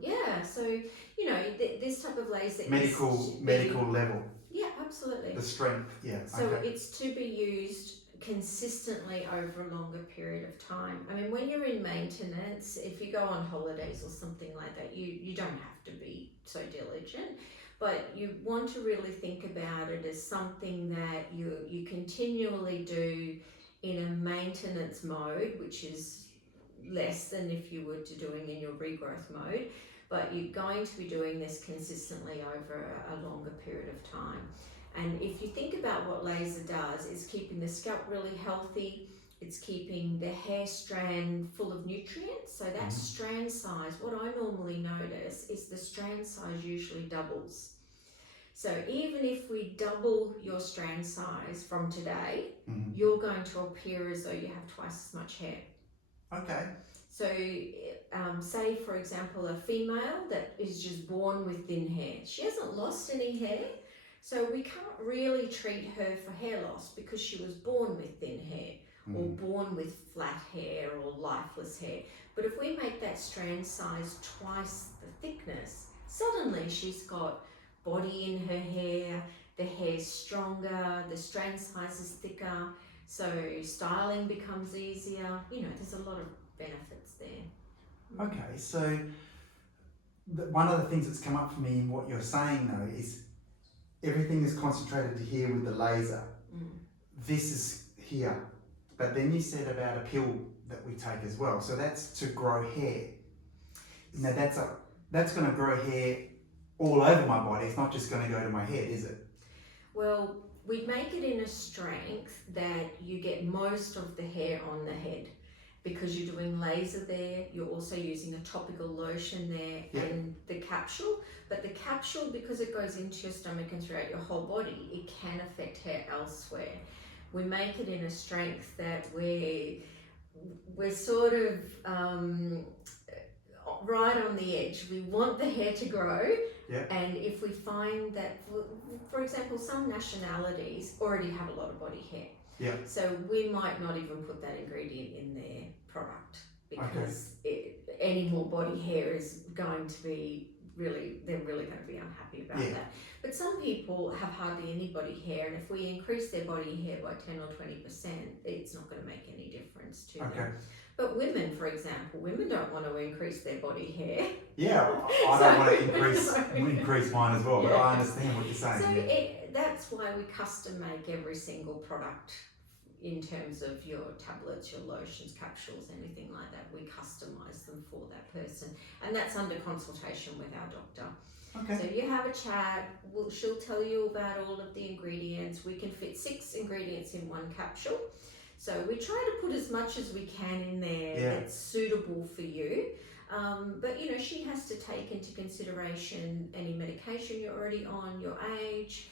Yeah, so, you know, this type of laser medical level. Yeah, absolutely. The strength, yeah. So it's to be used consistently over a longer period of time. I mean, when you're in maintenance, if you go on holidays or something like that, you don't have to be so diligent, but you want to really think about it as something that you continually do in a maintenance mode, which is less than if you were to doing in your regrowth mode, but you're going to be doing this consistently over a longer period of time. And if you think about what laser does, it's keeping the scalp really healthy, it's keeping the hair strand full of nutrients. So that strand size, what I normally notice is the strand size usually doubles. So even if we double your strand size from today, you're going to appear as though you have twice as much hair. Okay. So say for example, a female that is just born with thin hair, she hasn't lost any hair. So we can't really treat her for hair loss because she was born with thin hair or born with flat hair or lifeless hair. But if we make that strand size twice the thickness, suddenly she's got body in her hair, the hair's stronger, the strand size is thicker, so styling becomes easier. You know, there's a lot of benefits there. Okay, so one of the things that's come up for me in what you're saying though is everything is concentrated here with the laser. This is here. But then you said about a pill that we take as well. So that's to grow hair. Now that's going to grow hair all over my body. It's not just going to go to my head, is it? Well, we make it in a strength that you get most of the hair on the head. because you're doing laser there, you're also using a topical lotion there and the capsule. But the capsule, because it goes into your stomach and throughout your whole body, it can affect hair elsewhere. We make it in a strength that we're sort of right on the edge. We want the hair to grow, and if we find that, for example, some nationalities already have a lot of body hair, so we might not even put that ingredient in their product, because any more body hair is going to be they're really going to be unhappy about that. But some people have hardly any body hair, and if we increase their body hair by 10 or 20%, it's not going to make any difference to them. But women, for example, women don't want to increase their body hair. Yeah, I don't want to increase mine as well, but I understand what you're saying. So that's why we custom make every single product in terms of your tablets, your lotions, capsules, anything like that. We customize them for that person, and that's under consultation with our doctor. So you have a chat, she'll tell you about all of the ingredients. We can fit 6 ingredients in one capsule. So we try to put as much as we can in there that's suitable for you. But you know, she has to take into consideration any medication you're already on, your age,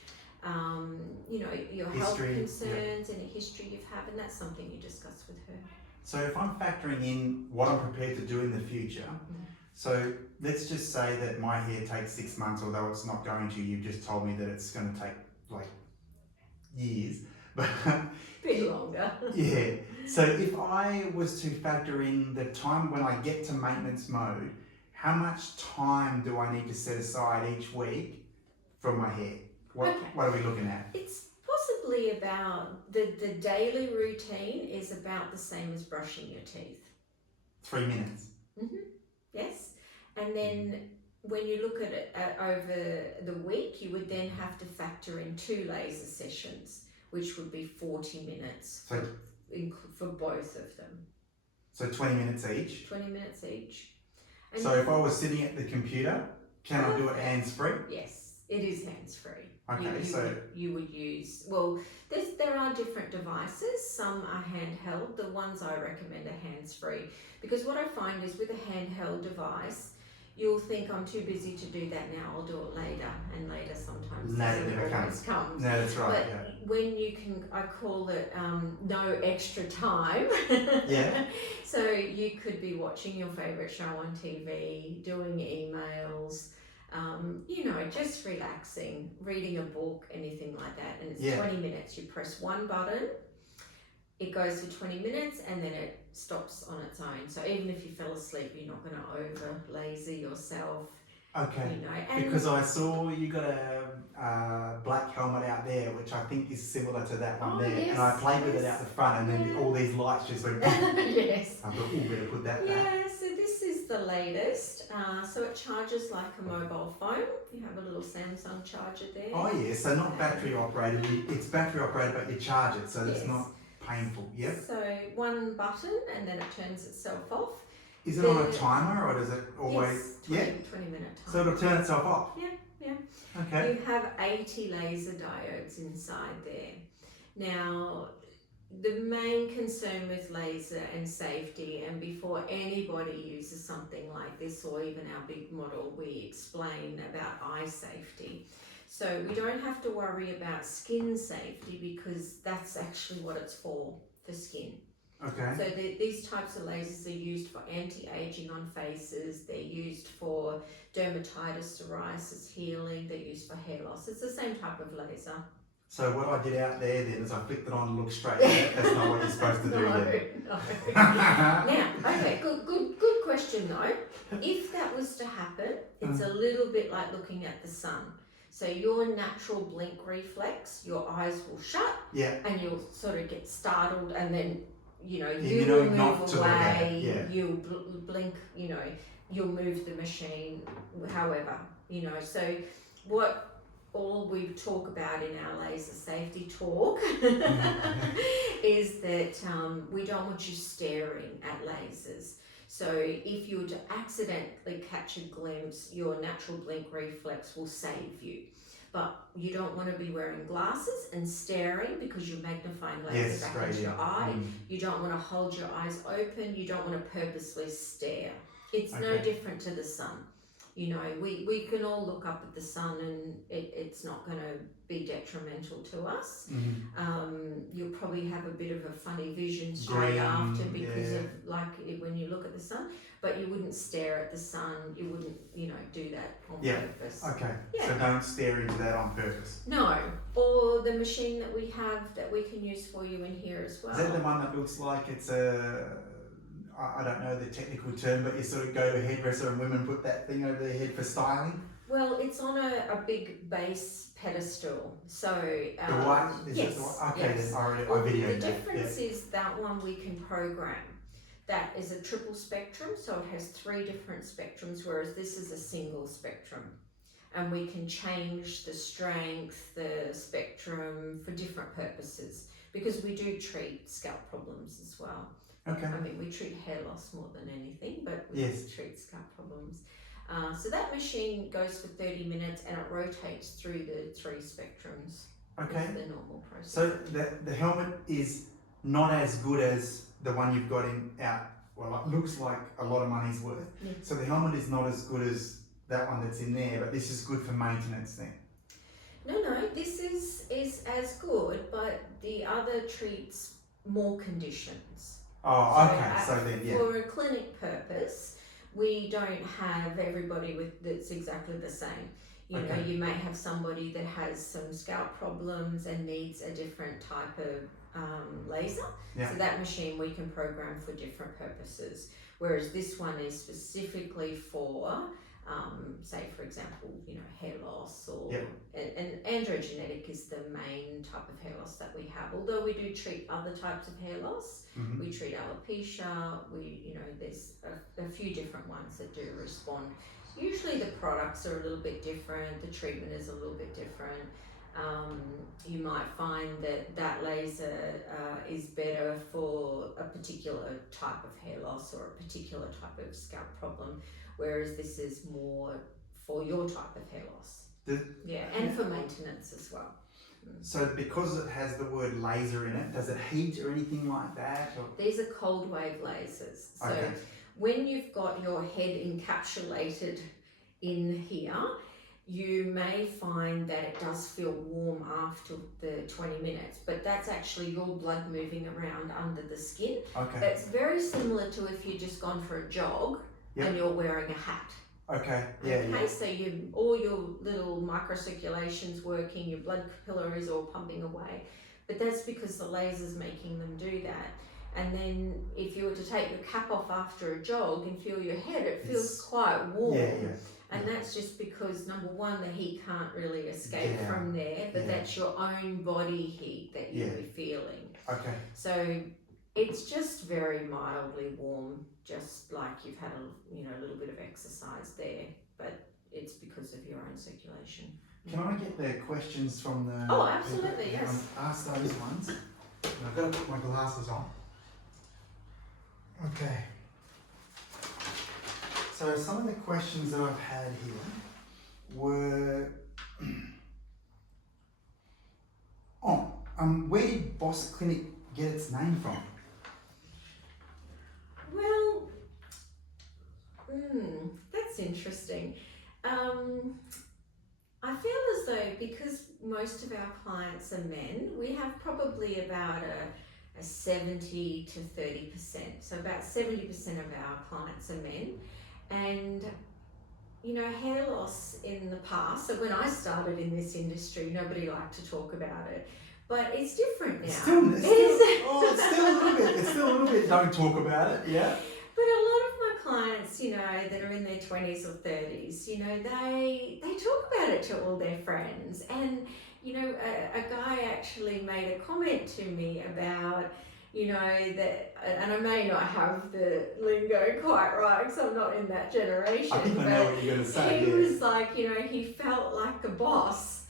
you know, your health concerns, any history you've had, and that's something you discuss with her. So if I'm factoring in what I'm prepared to do in the future, so let's just say that my hair takes 6 months, although it's not going to. You've just told me that it's going to take like years, but bit longer. So if I was to factor in the time when I get to maintenance mode, how much time do I need to set aside each week from my hair? What are we looking at? It's possibly about the daily routine is about the same as brushing your teeth. 3 minutes. Yes, and then when you look at it over the week, you would then have to factor in 2 laser sessions, which would be 40 minutes for both of them. So 20 minutes each? 20 minutes each. And so if I was sitting at the computer, can I do it hands-free? Yes, it is hands-free. Okay, you would use, well, there are different devices. Some are handheld. The ones I recommend are hands-free, because what I find is with a handheld device, you'll think, I'm too busy to do that now, I'll do it later, and later sometimes never comes. No, that's right. But when you can, I call it no extra time. So you could be watching your favourite show on TV, doing emails, you know, just relaxing, reading a book, anything like that, and it's 20 minutes. You press one button, it goes for 20 minutes, and then it stops on its own. So even if you fell asleep, you're not going to over laser yourself. Okay. You know, because I saw you got a black helmet out there, which I think is similar to that one there. And I played with it out the front, and then all these lights just went. Yes. I thought, better put that back. Yeah. So this is the latest. So it charges like a mobile phone. You have a little Samsung charger there. Oh yeah. So not battery operated. It's battery operated, but you charge it, so it's not painful. Yep. So one button, and then it turns itself off. Is it on a timer, or does it always? Yes, 20-minute timer. So it'll turn itself off. Yeah. Okay. You have 80 laser diodes inside there. Now, the main concern with laser and safety, and before anybody uses something like this, or even our big model, we explain about eye safety. So we don't have to worry about skin safety, because that's actually what it's for skin. Okay. So these types of lasers are used for anti-aging on faces. They're used for dermatitis, psoriasis healing. They're used for hair loss. It's the same type of laser. So what I did out there then is I flicked it on and looked straight at it. That's not what you're supposed to do. No. Now, okay, good question though. If that was to happen, it's a little bit like looking at the sun. So your natural blink reflex, your eyes will shut, and you'll sort of get startled, and then you will move away. You'll blink. You'll move the machine. However, So what all we talk about in our laser safety talk is that we don't want you staring at lasers. So if you were to accidentally catch a glimpse, your natural blink reflex will save you. but you don't want to be wearing glasses and staring because you're magnifying laser Yes, back great, into your yeah. eye. You don't want to hold your eyes open. You don't want to purposely stare. It's no Okay. different to the sun. You know, we can all look up at the sun and it's not going to be detrimental to us. You'll probably have a bit of a funny vision straight after because of when you look at the sun, but you wouldn't stare at the sun. You wouldn't, do that on purpose. Okay. Yeah. So don't stare into that on purpose. No. Or the machine that we have that we can use for you in here as well. Is that the one that looks like it's I don't know the technical term, but you sort of go to a hairdresser and women put that thing over their head for styling? Well, it's on a big base pedestal. So The white? yes, The white? Okay, yes. then I Well, videoed the that. difference is that one we can program. That is a triple spectrum, so it has 3 different spectrums, whereas this is a single spectrum. And we can change the strength, the spectrum for different purposes, because we do treat scalp problems as well. Okay. I mean, we treat hair loss more than anything, but we treat scalp problems. So that machine goes for 30 minutes and it rotates through the 3 spectrums. Okay. It's the normal process. So the helmet is not as good as the one you've got it looks like a lot of money's worth. Yeah. So the helmet is not as good as that one that's in there, but this is good for maintenance then. No, this is as good, but the other treats more conditions. Oh, okay. So then, yeah. For a clinic purpose, we don't have everybody that's exactly the same. You know, you may have somebody that has some scalp problems and needs a different type of laser. Yeah. So that machine we can program for different purposes. Whereas this one is specifically for, say for example, hair loss or and androgenetic is the main type of hair loss that we have. Although we do treat other types of hair loss, we treat alopecia. There's a few different ones that do respond. Usually the products are a little bit different. The treatment is a little bit different. You might find that laser is better for a particular type of hair loss or a particular type of scalp problem, whereas this is more for your type of hair loss. And for maintenance as well. So because it has the word laser in it, does it heat or anything like that? Or? These are cold wave lasers. So when you've got your head encapsulated in here, you may find that it does feel warm after the 20 minutes, but that's actually your blood moving around under the skin. That's very similar to if you've just gone for a jog and you're wearing a hat. So all your little microcirculation's working, your blood capillaries all pumping away, but that's because the laser's making them do that. And then if you were to take your cap off after a jog and feel your head, it feels quite warm. And that's just because, number one, the heat can't really escape from there, but that's your own body heat that you'll be feeling. So it's just very mildly warm, just like you've had a little bit of exercise there, but it's because of your own circulation. Can I get the questions from the... Oh, absolutely, yes. Ask those ones. I've got to put my glasses on. Okay. So some of the questions that I've had here were... where did Boss Clinic get its name from? Well, that's interesting. I feel as though because most of our clients are men, we have probably about a 70 to 30%. So about 70% of our clients are men. And, hair loss in the past, so when I started in this industry, nobody liked to talk about it. But it's different now. It's still a little bit, don't talk about it, yeah. But a lot of my clients, that are in their 20s or 30s, they talk about it to all their friends. And, a guy actually made a comment to me about, that, and I may not have the lingo quite right because I'm not in that generation. I think I know what you're going to say. He was like, he felt like a boss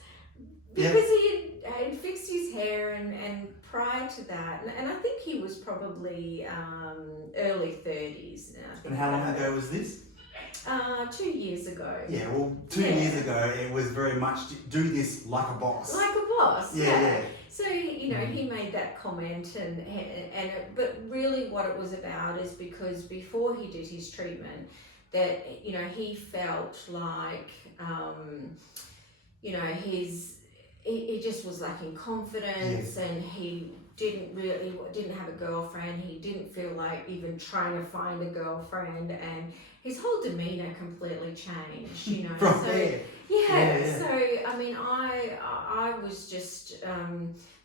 because he had fixed his hair and prior to that, and I think he was probably early 30s now. And how long ago was this? 2 years ago. Yeah, well, 2 years ago, it was very much do this like a boss. Like a boss, Yeah. So, you know, he made that comment but really what it was about is because before he did his treatment, that, you know, he felt like, you know, he just was lacking confidence, and he didn't have a girlfriend. He didn't feel like even trying to find a girlfriend, and his whole demeanor completely changed, you know. From so there. yeah, so I mean, I was just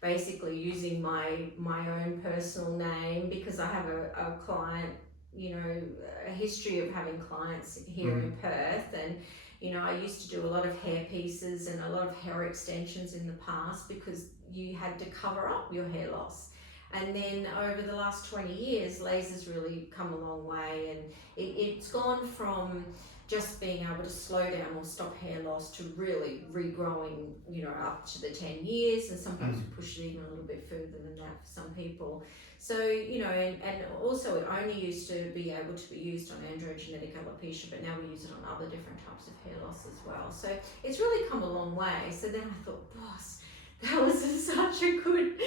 basically using my own personal name because I have a client, you know, a history of having clients here in Perth, and you know, I used to do a lot of hair pieces and a lot of hair extensions in the past because you had to cover up your hair loss. And then over the last 20 years, laser's really come a long way, and it's gone from just being able to slow down or stop hair loss to really regrowing, you know, up to the 10 years, and sometimes we push it even a little bit further than that for some people. So, you know, and also it only used to be able to be used on androgenetic alopecia, but now we use it on other different types of hair loss as well. So it's really come a long way. So then I thought, boss, that was such a good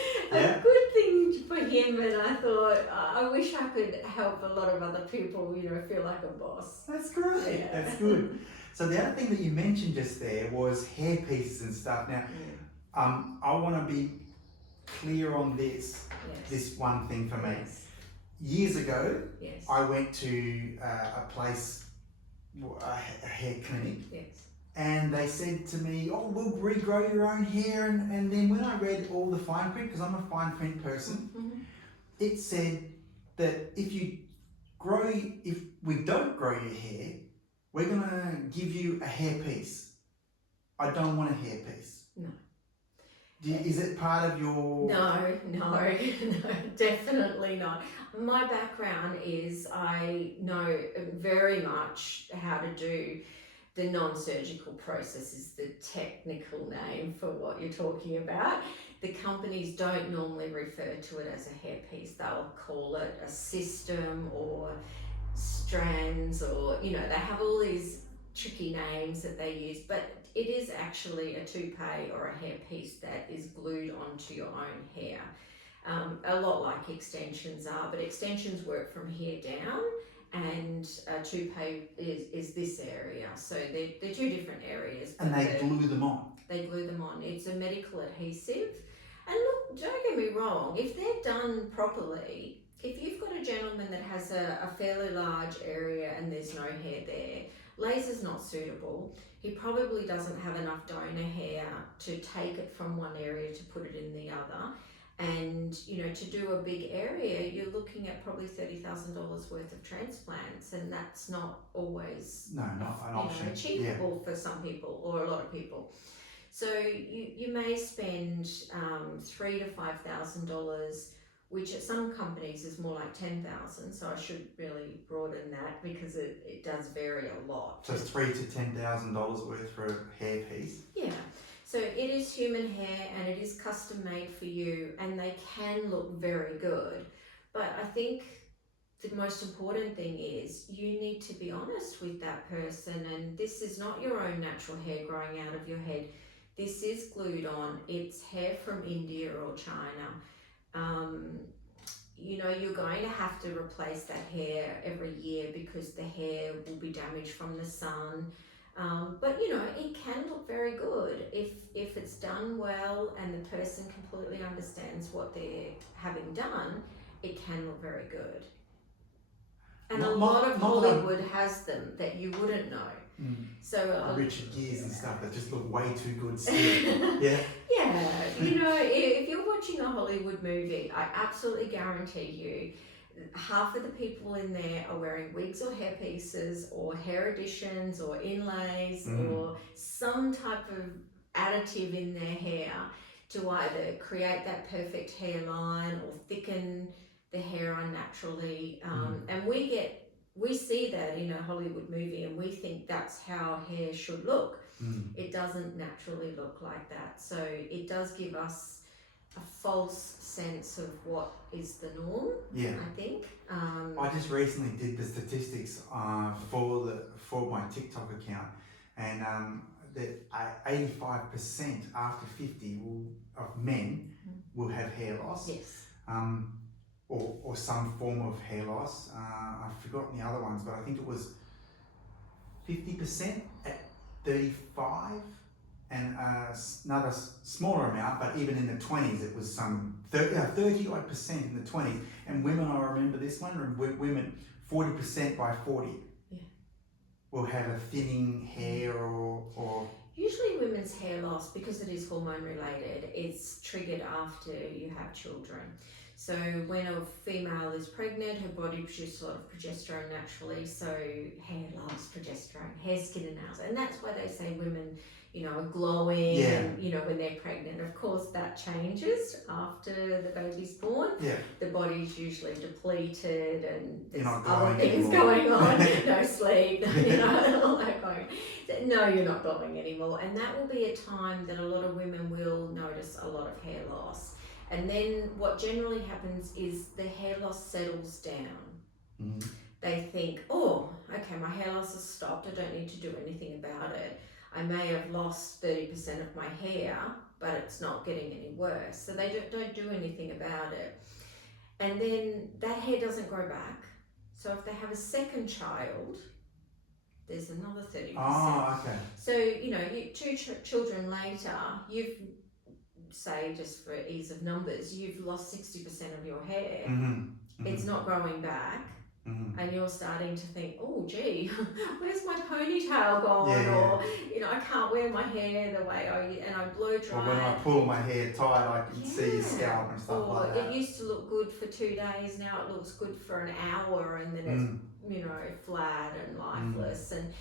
thing for him, and I thought, I wish I could help a lot of other people, you know, feel like a boss. That's great. Yeah. That's good. So the other thing that you mentioned just there was hair pieces and stuff. Now, I want to be clear on this. Yes. This one thing for me. Yes. Years ago, Yes. I went to a place, a hair clinic. Yes. And they said to me, oh, we'll regrow your own hair. And then when I read all the fine print, because I'm a fine print person, it said that if we don't grow your hair, we're going to give you a hair piece. I don't want a hair piece. No. Is it part of your... No, definitely not. My background is I know very much how to do the non-surgical process, is the technical name for what you're talking about. The companies don't normally refer to it as a hairpiece. They'll call it a system or strands, or, you know, they have all these tricky names that they use, but it is actually a toupee or a hairpiece that is glued onto your own hair. A lot like extensions are, but extensions work from here down, and a toupee is this area. So they're two different areas. And they glue them on. They glue them on. It's a medical adhesive. And look, don't get me wrong, if they're done properly, if you've got a gentleman that has a fairly large area and there's no hair there, laser's not suitable. He probably doesn't have enough donor hair to take it from one area to put it in the other. And, you know, to do a big area, you're looking at probably $30,000 worth of transplants, and that's not always not an option. Achievable for some people or a lot of people. So you may spend $3,000 to $5,000, which at some companies is more like $10,000. So I should really broaden that because it does vary a lot. So it's $3,000 to $10,000 worth for a hair piece. Yeah. So it is human hair, and it is custom made for you, and they can look very good. But I think the most important thing is you need to be honest with that person, and this is not your own natural hair growing out of your head. This is glued on. It's hair from India or China. You know, you're going to have to replace that hair every year because the hair will be damaged from the sun. But you know, it can look very good if it's done well and the person completely understands what they're having done. It can look very good, and a lot of Hollywood has them that you wouldn't know. So Richard Gere's and stuff that just look way too good still. Yeah. Yeah, you know, if you're watching a Hollywood movie, I absolutely guarantee you half of the people in there are wearing wigs or hair pieces or hair additions or inlays or some type of additive in their hair to either create that perfect hairline or thicken the hair unnaturally. And we see that in a Hollywood movie, and we think that's how hair should look. It doesn't naturally look like that. So it does give us a false sense of what is the norm. Yeah. I think. I just recently did the statistics for my TikTok account, and that 85% after 50 of men will have hair loss. Yes. Or some form of hair loss. I've forgotten the other ones, but I think it was 50% at 35, and another smaller amount, but even in the 20s it was some 30 odd percent in the 20s. And women, I remember this one, women 40% by 40 will have a thinning hair or Usually women's hair loss, because it is hormone related, it's triggered after you have children. So when a female is pregnant, her body produces a lot of progesterone naturally, so hair loves progesterone, hair, skin and nails. And that's why they say women, are glowing and, when they're pregnant. Of course, that changes after the baby's born. Yeah. The body's usually depleted and there's not other glowing things anymore. going on. No sleep, all that going. No, you're not glowing anymore. And that will be a time that a lot of women will notice a lot of hair loss. And then what generally happens is the hair loss settles down. Mm-hmm. They think, oh, okay, my hair loss has stopped. I don't need to do anything about it. I may have lost 30% of my hair, but it's not getting any worse. So they don't do anything about it. And then that hair doesn't grow back. So if they have a second child, there's another 30%. Oh, okay. So, two children later, you've, say, just for ease of numbers, you've lost 60% of your hair. Mm-hmm. Mm-hmm. It's not growing back. Mm-hmm. And you're starting to think, oh gee, where's my ponytail gone? Yeah. Or I can't wear my hair the way and I blow dry. Or when I pull my hair tight, I can see your scalp and stuff or like that. It used to look good for 2 days, now it looks good for an hour, and then it's flat and lifeless. And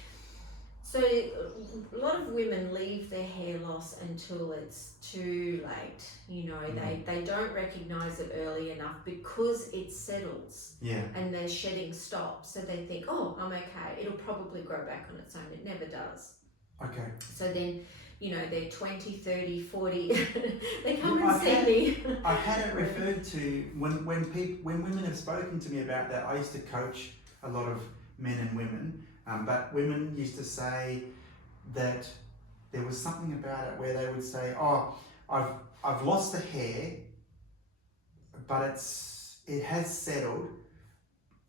so a lot of women leave their hair loss until it's too late. They don't recognise it early enough because it settles. Yeah. And their shedding stops. So they think, oh, I'm okay. It'll probably grow back on its own. It never does. Okay. So then, they're 20, 30, 40. They come and see me. I've had it referred to when women have spoken to me about that. I used to coach a lot of men and women. But women used to say that there was something about it where they would say, oh, I've lost the hair, but it has settled,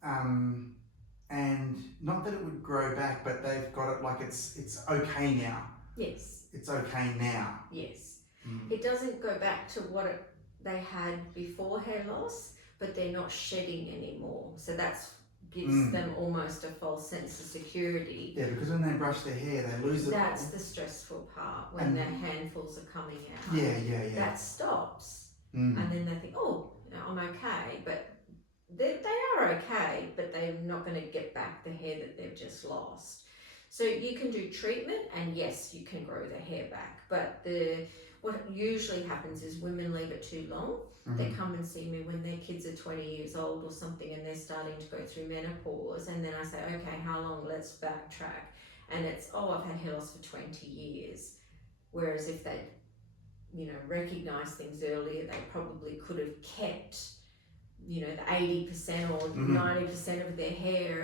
and not that it would grow back, but they've got it like it's okay now. Yes. It's okay now. Yes. It doesn't go back to what they had before hair loss, but they're not shedding anymore. So that's gives them almost a false sense of security. Yeah, because when they brush their hair, they lose it. That's the stressful part, when their handfuls are coming out. Yeah. That stops. And then they think, oh, I'm okay. But they are okay, but they're not going to get back the hair that they've just lost. So you can do treatment, and yes, you can grow the hair back. But what usually happens is women leave it too long. They come and see me when their kids are 20 years old or something, and they're starting to go through menopause, and then I say, okay, how long? Let's backtrack. And it's, oh, I've had hair loss for 20 years. Whereas if they recognised things earlier, they probably could have kept the 80% or 90% of their hair.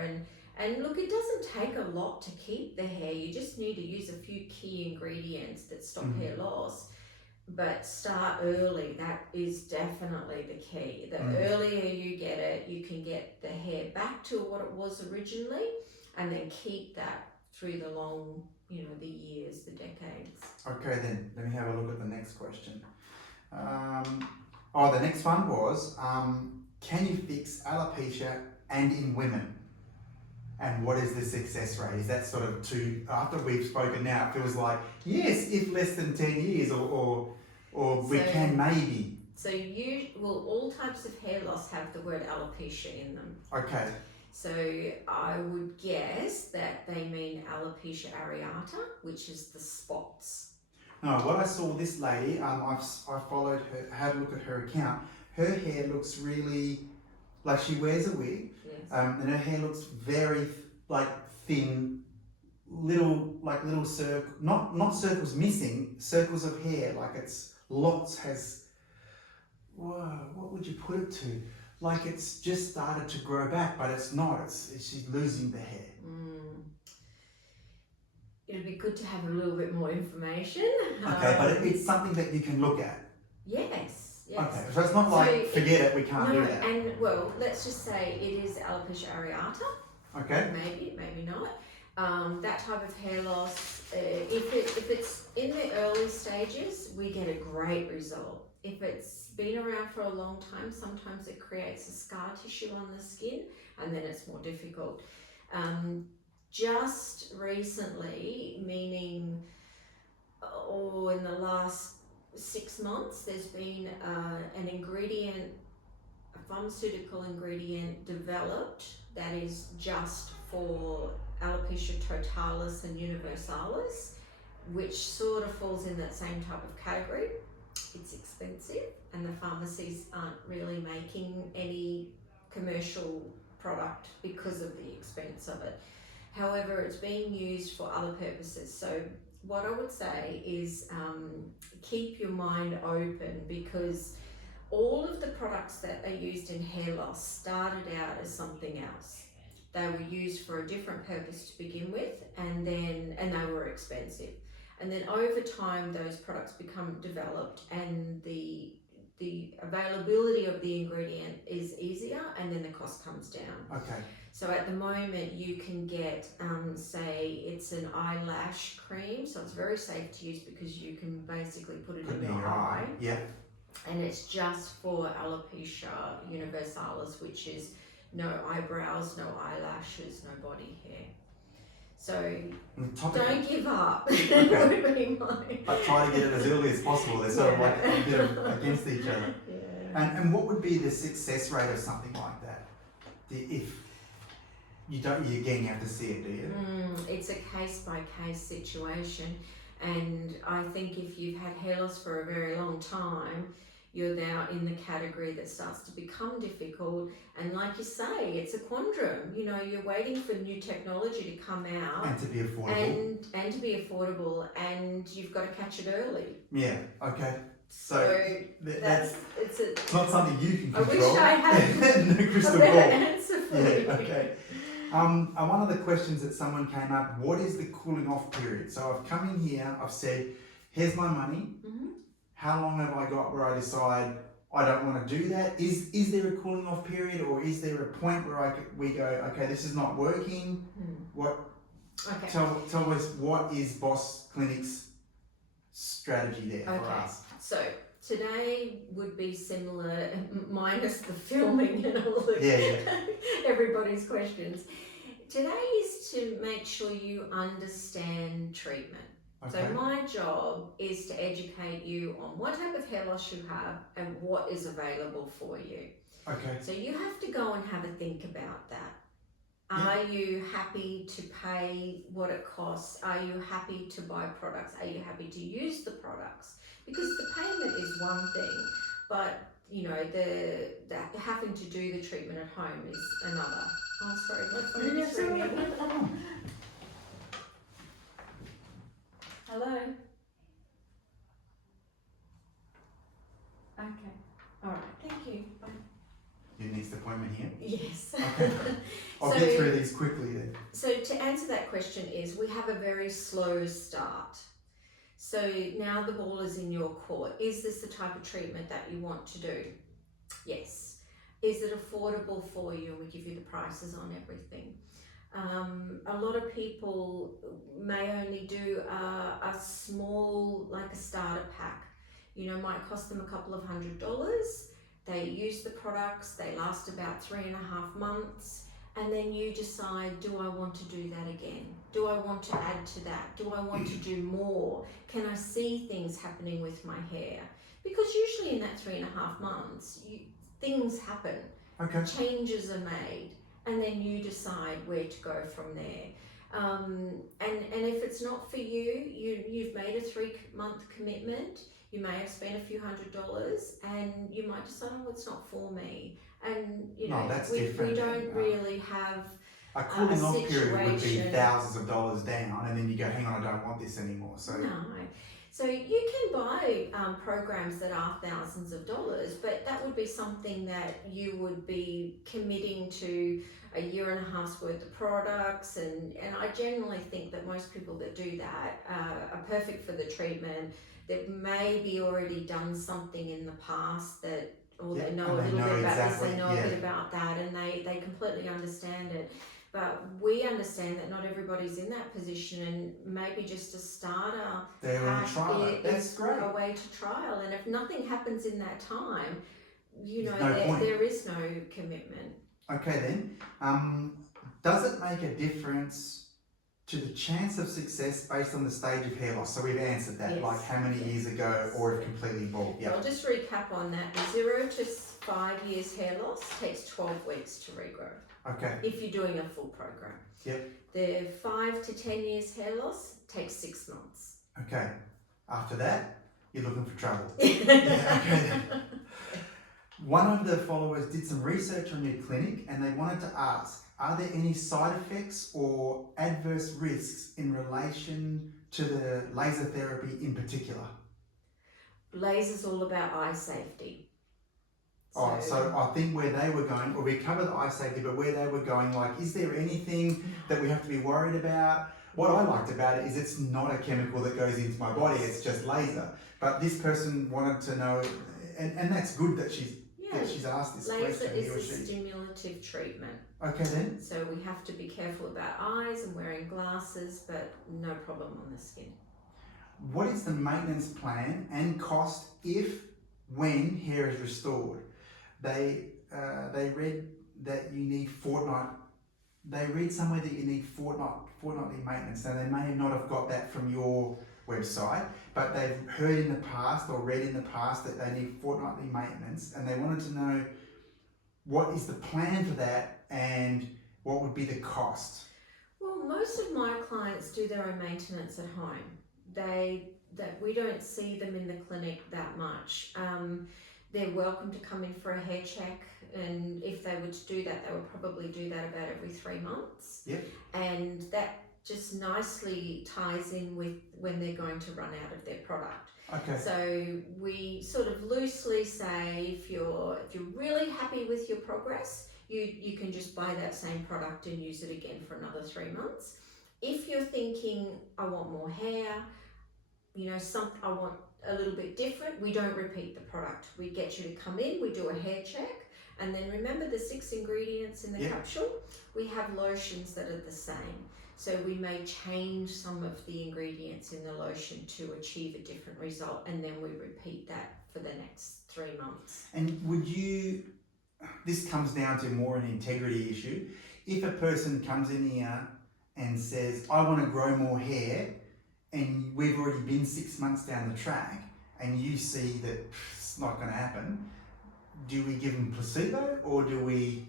And look, it doesn't take a lot to keep the hair. You just need to use a few key ingredients that stop hair loss. But start early. That is definitely the key. The earlier you get it, you can get the hair back to what it was originally, and then keep that through the long, the years, the decades. Okay, then let me have a look at the next question. The next one was, can you fix alopecia and in women? And what is the success rate? Is that sort of after we've spoken now, it feels like, yes, if less than 10 years or we can maybe. So all types of hair loss have the word alopecia in them. Okay. So I would guess that they mean alopecia areata, which is the spots. No, what I saw this lady, I followed her, had a look at her account. Her hair looks really, like she wears a wig. Yes. And her hair looks very thin, little circle, not circles missing, circles of hair, like it's lots has, what would you put it to? Like it's just started to grow back, but it's not. She's losing the hair. It'd be good to have a little bit more information. Okay, but it's something that you can look at. Yes. Okay, so it's not like, forget it, we can't do that. And well, let's just say it is alopecia areata. Okay. Maybe not. That type of hair loss, if it's in the early stages, we get a great result. If it's been around for a long time, sometimes it creates a scar tissue on the skin, and then it's more difficult. Just recently, meaning in the last 6 months, there's been a pharmaceutical ingredient developed that is just for alopecia totalis and universalis, which sort of falls in that same type of category. It's expensive, and the pharmacies aren't really making any commercial product because of the expense of it. However, it's being used for other purposes. So what I would say is keep your mind open, because all of the products that are used in hair loss started out as something else. They were used for a different purpose to begin with, and they were expensive. And then over time, those products become developed, and the availability of the ingredient is easier, and then the cost comes down. Okay. So at the moment, you can get, say, it's an eyelash cream, so it's very safe to use because you can basically put it in your eye. Yeah. And it's just for alopecia universalis, which is no eyebrows, no eyelashes, no body hair. So don't give up. Okay. Would be mine. But try to get it as early as possible. They're sort of like a bit of against each other. Yeah. And what would be the success rate of something like that? If you don't, you again have to see it, do you? It's a case by case situation, and I think if you've had hair loss for a very long time, you're now in the category that starts to become difficult. And like you say, it's a quandrum. You know, you're waiting for new technology to come out and to be affordable, and to be affordable, and you've got to catch it early. Yeah. Okay. So that's it's not something you can I control. wish I had no crystal a ball. better answer for you. Yeah. Okay. One of the questions that someone came up: what is the cooling off period? So I've come in here. I've said, "Here's my money. How long have I got where I decide I don't want to do that? Is there a cooling off period, or is there a point where we go, okay, this is not working? What? Okay. Tell us, what is Boss Clinic's strategy there for us? So today would be similar, minus the filming and all of everybody's questions. Today is to make sure you understand treatment. Okay. So my job is to educate you on what type of hair loss you have and what is available for you. Okay. So you have to go and have a think about that. Are you happy to pay what it costs? Are you happy to buy products? Are you happy to use the products? Because the payment is one thing, but you know, the having to do the treatment at home is another. Oh, sorry, my phone is ringing. Hello. Okay. All right. Thank you. Bye. Your next appointment here? Yes. Okay. I'll get through these quickly then. So to answer that question is, we have a very slow start. So now the ball is in your court. Is this the type of treatment that you want to do? Yes. Is it affordable for you? And we give you the prices on everything. A lot of people may only do a small, like a starter pack. You know, might cost them a couple of $100. They use the products, they last about 3.5 months, and then you decide, do I want to do that again? Do I want to add to that? Do I want to do more? Can I see things happening with my hair? Because usually in that 3.5 months, things happen. Okay. Changes are made. And then you decide where to go from there. And if it's not for you, you've made a 3-month commitment, you may have spent a few $100s, and you might decide, oh, it's not for me. And you know, we don't really have a cooling off period would be thousands of dollars down, and then you go, hang on, I don't want this anymore. So no. So you can buy programs that are thousands of dollars, but that would be something that you would be committing to a year and a half's worth of products, and I generally think that most people that do that are perfect for the treatment. They've maybe already done something in the past that, or Yeah, they know and a they little know bit about exactly, this, they know yeah. a bit about that, and they completely understand it. But we understand that not everybody's in that position, and maybe just a starter They want pack to trial it. That's is great. a way to trial. And if nothing happens in that time, you know, There's no point. there is no commitment. Okay then, does it make a difference to the chance of success based on the stage of hair loss? So we've answered that, Yes. like how many years ago, Yes. or if completely bald. So I'll just recap on that. The 0 to 5 years hair loss takes 12 weeks to regrow. Okay. If you're doing a full program. Yep. The 5 to 10 years hair loss takes 6 months. Okay. After that, you're looking for trouble. Yeah, okay. One of the followers did some research on your clinic and they wanted to ask, are there any side effects or adverse risks in relation to the laser therapy in particular? Laser's all about eye safety. So I think where they were going, or we covered eye safety, but where they were going, like, is there anything that we have to be worried about? What I liked about it is it's not a chemical that goes into my body, it's just laser. But this person wanted to know, and that's good that she's asked this laser question. is a stimulative treatment. Okay then. So we have to be careful about eyes and wearing glasses, but no problem on the skin. What is the maintenance plan and cost if, when hair is restored? They read that you need They read somewhere that you need fortnightly maintenance. Now they may not have got that from your website, but they've heard in the past or read in the past that they need fortnightly maintenance, and they wanted to know what is the plan for that and what would be the cost. Well, most of my clients do their own maintenance at home. We don't see them in the clinic that much. They're welcome to come in for a hair check, and if they were to do that, they would probably do that about every 3 months. Yep. And that just nicely ties in with when they're going to run out of their product. Okay. So we sort of loosely say if you're really happy with your progress, you can just buy that same product and use it again for another 3 months. If you're thinking, I want more hair, I want a little bit different, we don't repeat the product. We get you to come in, we do a hair check, and then remember the 6 ingredients in the capsule? We have lotions that are the same. So we may change some of the ingredients in the lotion to achieve a different result, and then we repeat that for the next 3 months. And this comes down to more an integrity issue. If a person comes in here and says, I want to grow more hair, and we've already been 6 months down the track, and you see that it's not going to happen, do we give them placebo, or do we...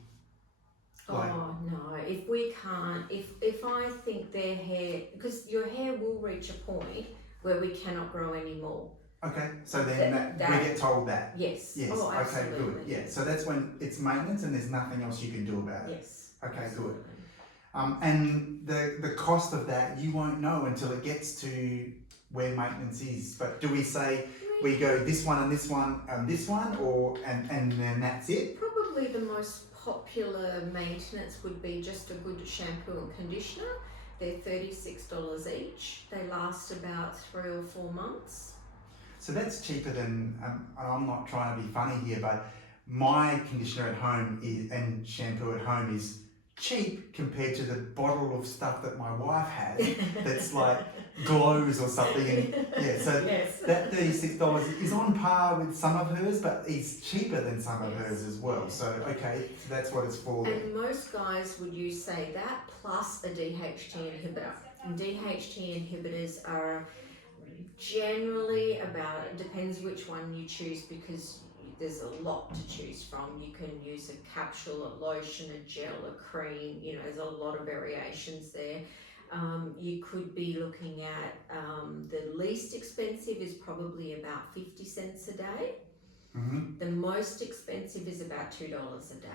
Oh no, if we can't, if I think their hair, because your hair will reach a point where we cannot grow anymore. Okay, so then we get told that. Yes. Yes. Oh, okay, good. Yeah. So that's when it's maintenance and there's nothing else you can do about it. Yes. Okay, absolutely. Good. And the cost of that you won't know until it gets to where maintenance is. But do we say we go this one and this one and this one, or and then that's it? Probably the most popular maintenance would be just a good shampoo and conditioner. They're $36 each. They last about 3 or 4 months. So that's cheaper than, I'm not trying to be funny here, but my conditioner at home and shampoo at home is cheap compared to the bottle of stuff that my wife has that's like glows or something. And yeah, so yes. that $36 is on par with some of hers, but it's cheaper than some of hers as well. So okay, so that's what it's for. And most guys would use, say, that plus a DHT inhibitor. And DHT inhibitors are generally about, it depends which one you choose, because there's a lot to choose from. You can use a capsule, a lotion, a gel, a cream, there's a lot of variations there. You could be looking at, the least expensive is probably about 50 cents a day. Mm-hmm. The most expensive is about $2 a day.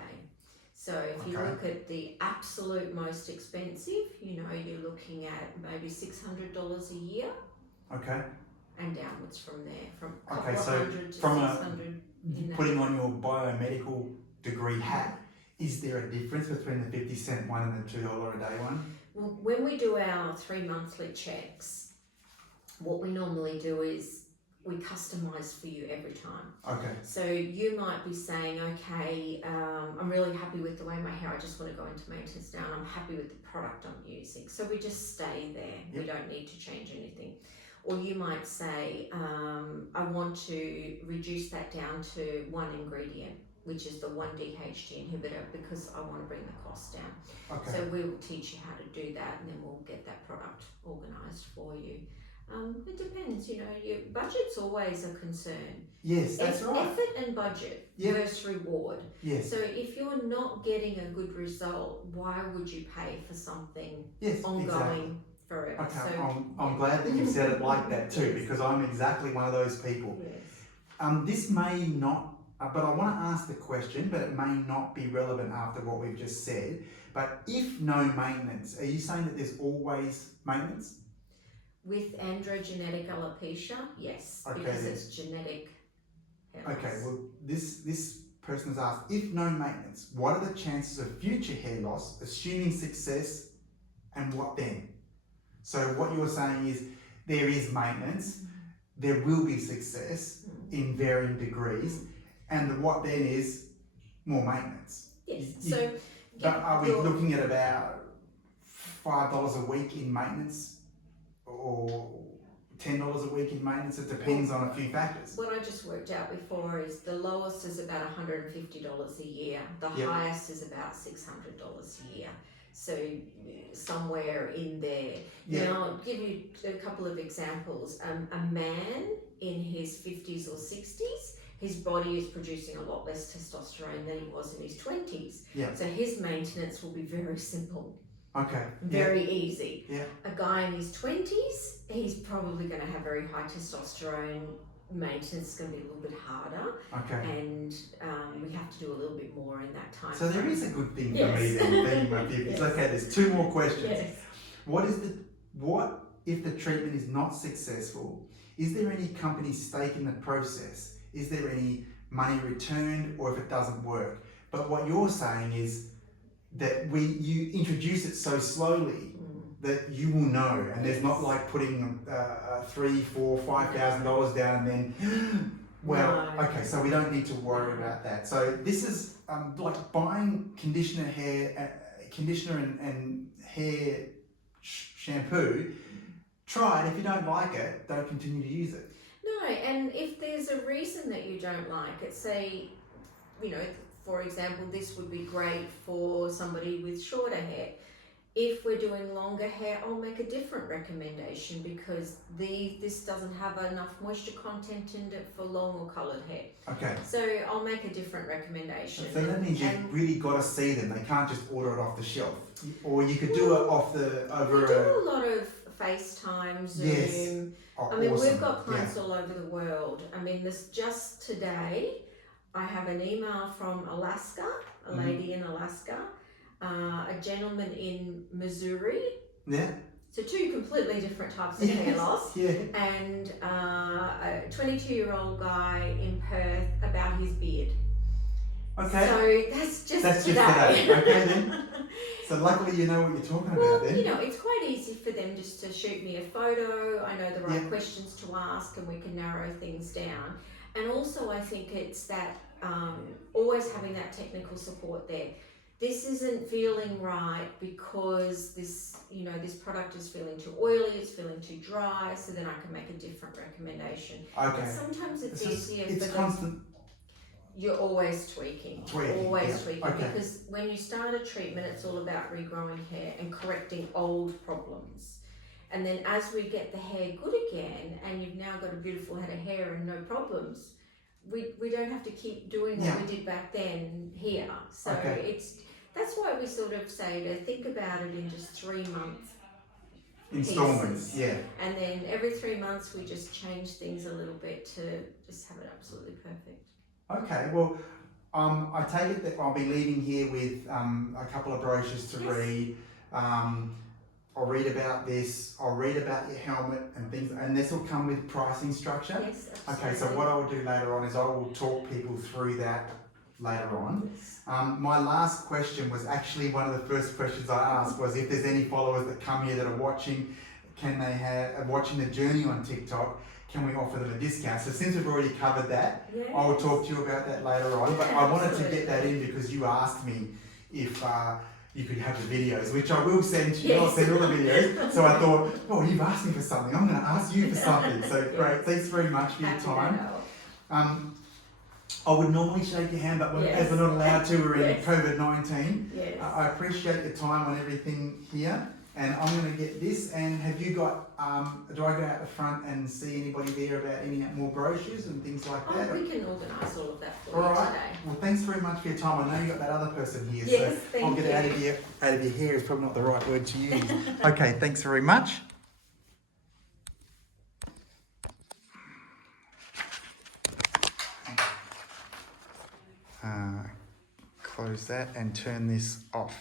So if you look at the absolute most expensive, you're looking at maybe $600 a year. Okay. and downwards from there, from a Okay, couple so of hundred to from 600 in that. putting on your biomedical degree hat, is there a difference between the 50-cent one and the $2 a day one? Well, when we do our 3 monthly checks, what we normally do is we customise for you every time. Okay. So you might be saying, okay, I'm really happy with the way my hair, I just want to go into maintenance now, and I'm happy with the product I'm using. So we just stay there. Yep. We don't need to change anything. Or you might say, I want to reduce that down to one ingredient, which is the 1-DHT inhibitor, because I want to bring the cost down. Okay. So we will teach you how to do that, and then we'll get that product organised for you. It depends, you know, your budget's always a concern. Yes, that's right. Effort and budget versus reward. Yes. So if you're not getting a good result, why would you pay for something ongoing exactly. forever? Okay, So, I'm glad that you said it like that too, because I'm exactly one of those people. yes. This may not, but I want to ask the question, but it may not be relevant after what we've just said. But if no maintenance, are you saying that there's always maintenance? With androgenetic alopecia, yes, Okay, because then. it's genetic hair Okay, loss. well, this person has asked, if no maintenance, what are the chances of future hair loss, assuming success, and what then? So what you're saying is there is maintenance, there will be success in varying degrees, and the what then is more maintenance. Yes, But are we looking at about $5 a week in maintenance? Or $10 a week in maintenance? It depends on a few factors. what I just worked out before is the lowest is about $150 a year. The Yep. highest is about $600 a year. So somewhere in there. Yep. Now, I'll give you a couple of examples. A man in his 50s or 60s, his body is producing a lot less testosterone than he was in his 20s. Yep. So his maintenance will be very simple. Okay. Very easy. Yeah. A guy in his 20s, he's probably going to have very high testosterone. Maintenance is going to be a little bit harder, Okay. and we have to do a little bit more in that time. So there is a good thing for Yes. me then, being in my 50s. Yes. Okay, there's two more questions. Yes. What if the treatment is not successful? Is there any company stake in the process? Is there any money returned, or if it doesn't work? But what you're saying is that you introduce it so slowly that you will know, and there's not like putting $3,000, $4,000, $5,000 down and then well, No. okay, so we don't need to worry about that. So this is like buying conditioner and hair shampoo. Try it. If you don't like it, don't continue to use it. No, and if there's a reason that you don't like it, say, you know, for example, this would be great for somebody with shorter hair. If we're doing longer hair, I'll make a different recommendation because this doesn't have enough moisture content in it for long or coloured hair. Okay. So I'll make a different recommendation. So that means you've really got to see them. They can't just order it off the shelf. Or you could do it over we do a lot of FaceTime, Zoom. Yes. Oh, I mean, awesome. we've got clients all over the world. I mean, this just today, I have an email from Alaska, a lady in Alaska, a gentleman in Missouri. Yeah. So two completely different types of hair loss. Yeah. And a 22-year-old guy in Perth about his beard. Okay. So that's just today. Okay then. So luckily you know what you're talking about then. You know, it's quite easy for them just to shoot me a photo. I know the right Yeah. questions to ask, and we can narrow things down. And also, I think it's that always having that technical support there. This isn't feeling right because this product is feeling too oily, it's feeling too dry, so then I can make a different recommendation. Okay. But sometimes it's easier It's for constant. You're always tweaking. Always tweaking. Okay. Because when you start a treatment, it's all about regrowing hair and correcting old problems. And then as we get the hair good again, and you've now got a beautiful head of hair and no problems, we don't have to keep doing what we did back then here. So that's why we sort of say to think about it in just 3 months. Installments, pieces. And then every 3 months we just change things a little bit to just have it absolutely perfect. Okay, well, I take it that I'll be leaving here with a couple of brochures to read. I'll read about this, I'll read about your helmet and things, and this will come with pricing structure. Yes, Okay, so what I will do later on is I will talk people through that later on. Yes. My last question was actually one of the first questions I asked was if there's any followers that come here that are watching, watching the journey on TikTok, can we offer them a discount? So since we've already covered that, Yes. I will talk to you about that later on. But Yeah, I wanted to absolutely. get that in because you asked me if you could have the videos, which I will send to you. Yes. I'll send all the videos. So I thought, oh, you've asked me for something. I'm going to ask you for something. So Yes. great. Thanks very much for your Happy to time. help. I would normally shake your hand, but Yes. as we're not allowed to, we're in Yes. COVID-19. Yes. I appreciate your time on everything here, and I'm going to get this. And have you got? Do I go out the front and see anybody there about any more brochures and things like that? We can organise all of that for All you right. today. Well, thanks very much for your time. I know you got that other person here, Yes, so thank I'll get you. it out of your hair is probably not the right word to use. Okay, thanks very much. Close that and turn this off.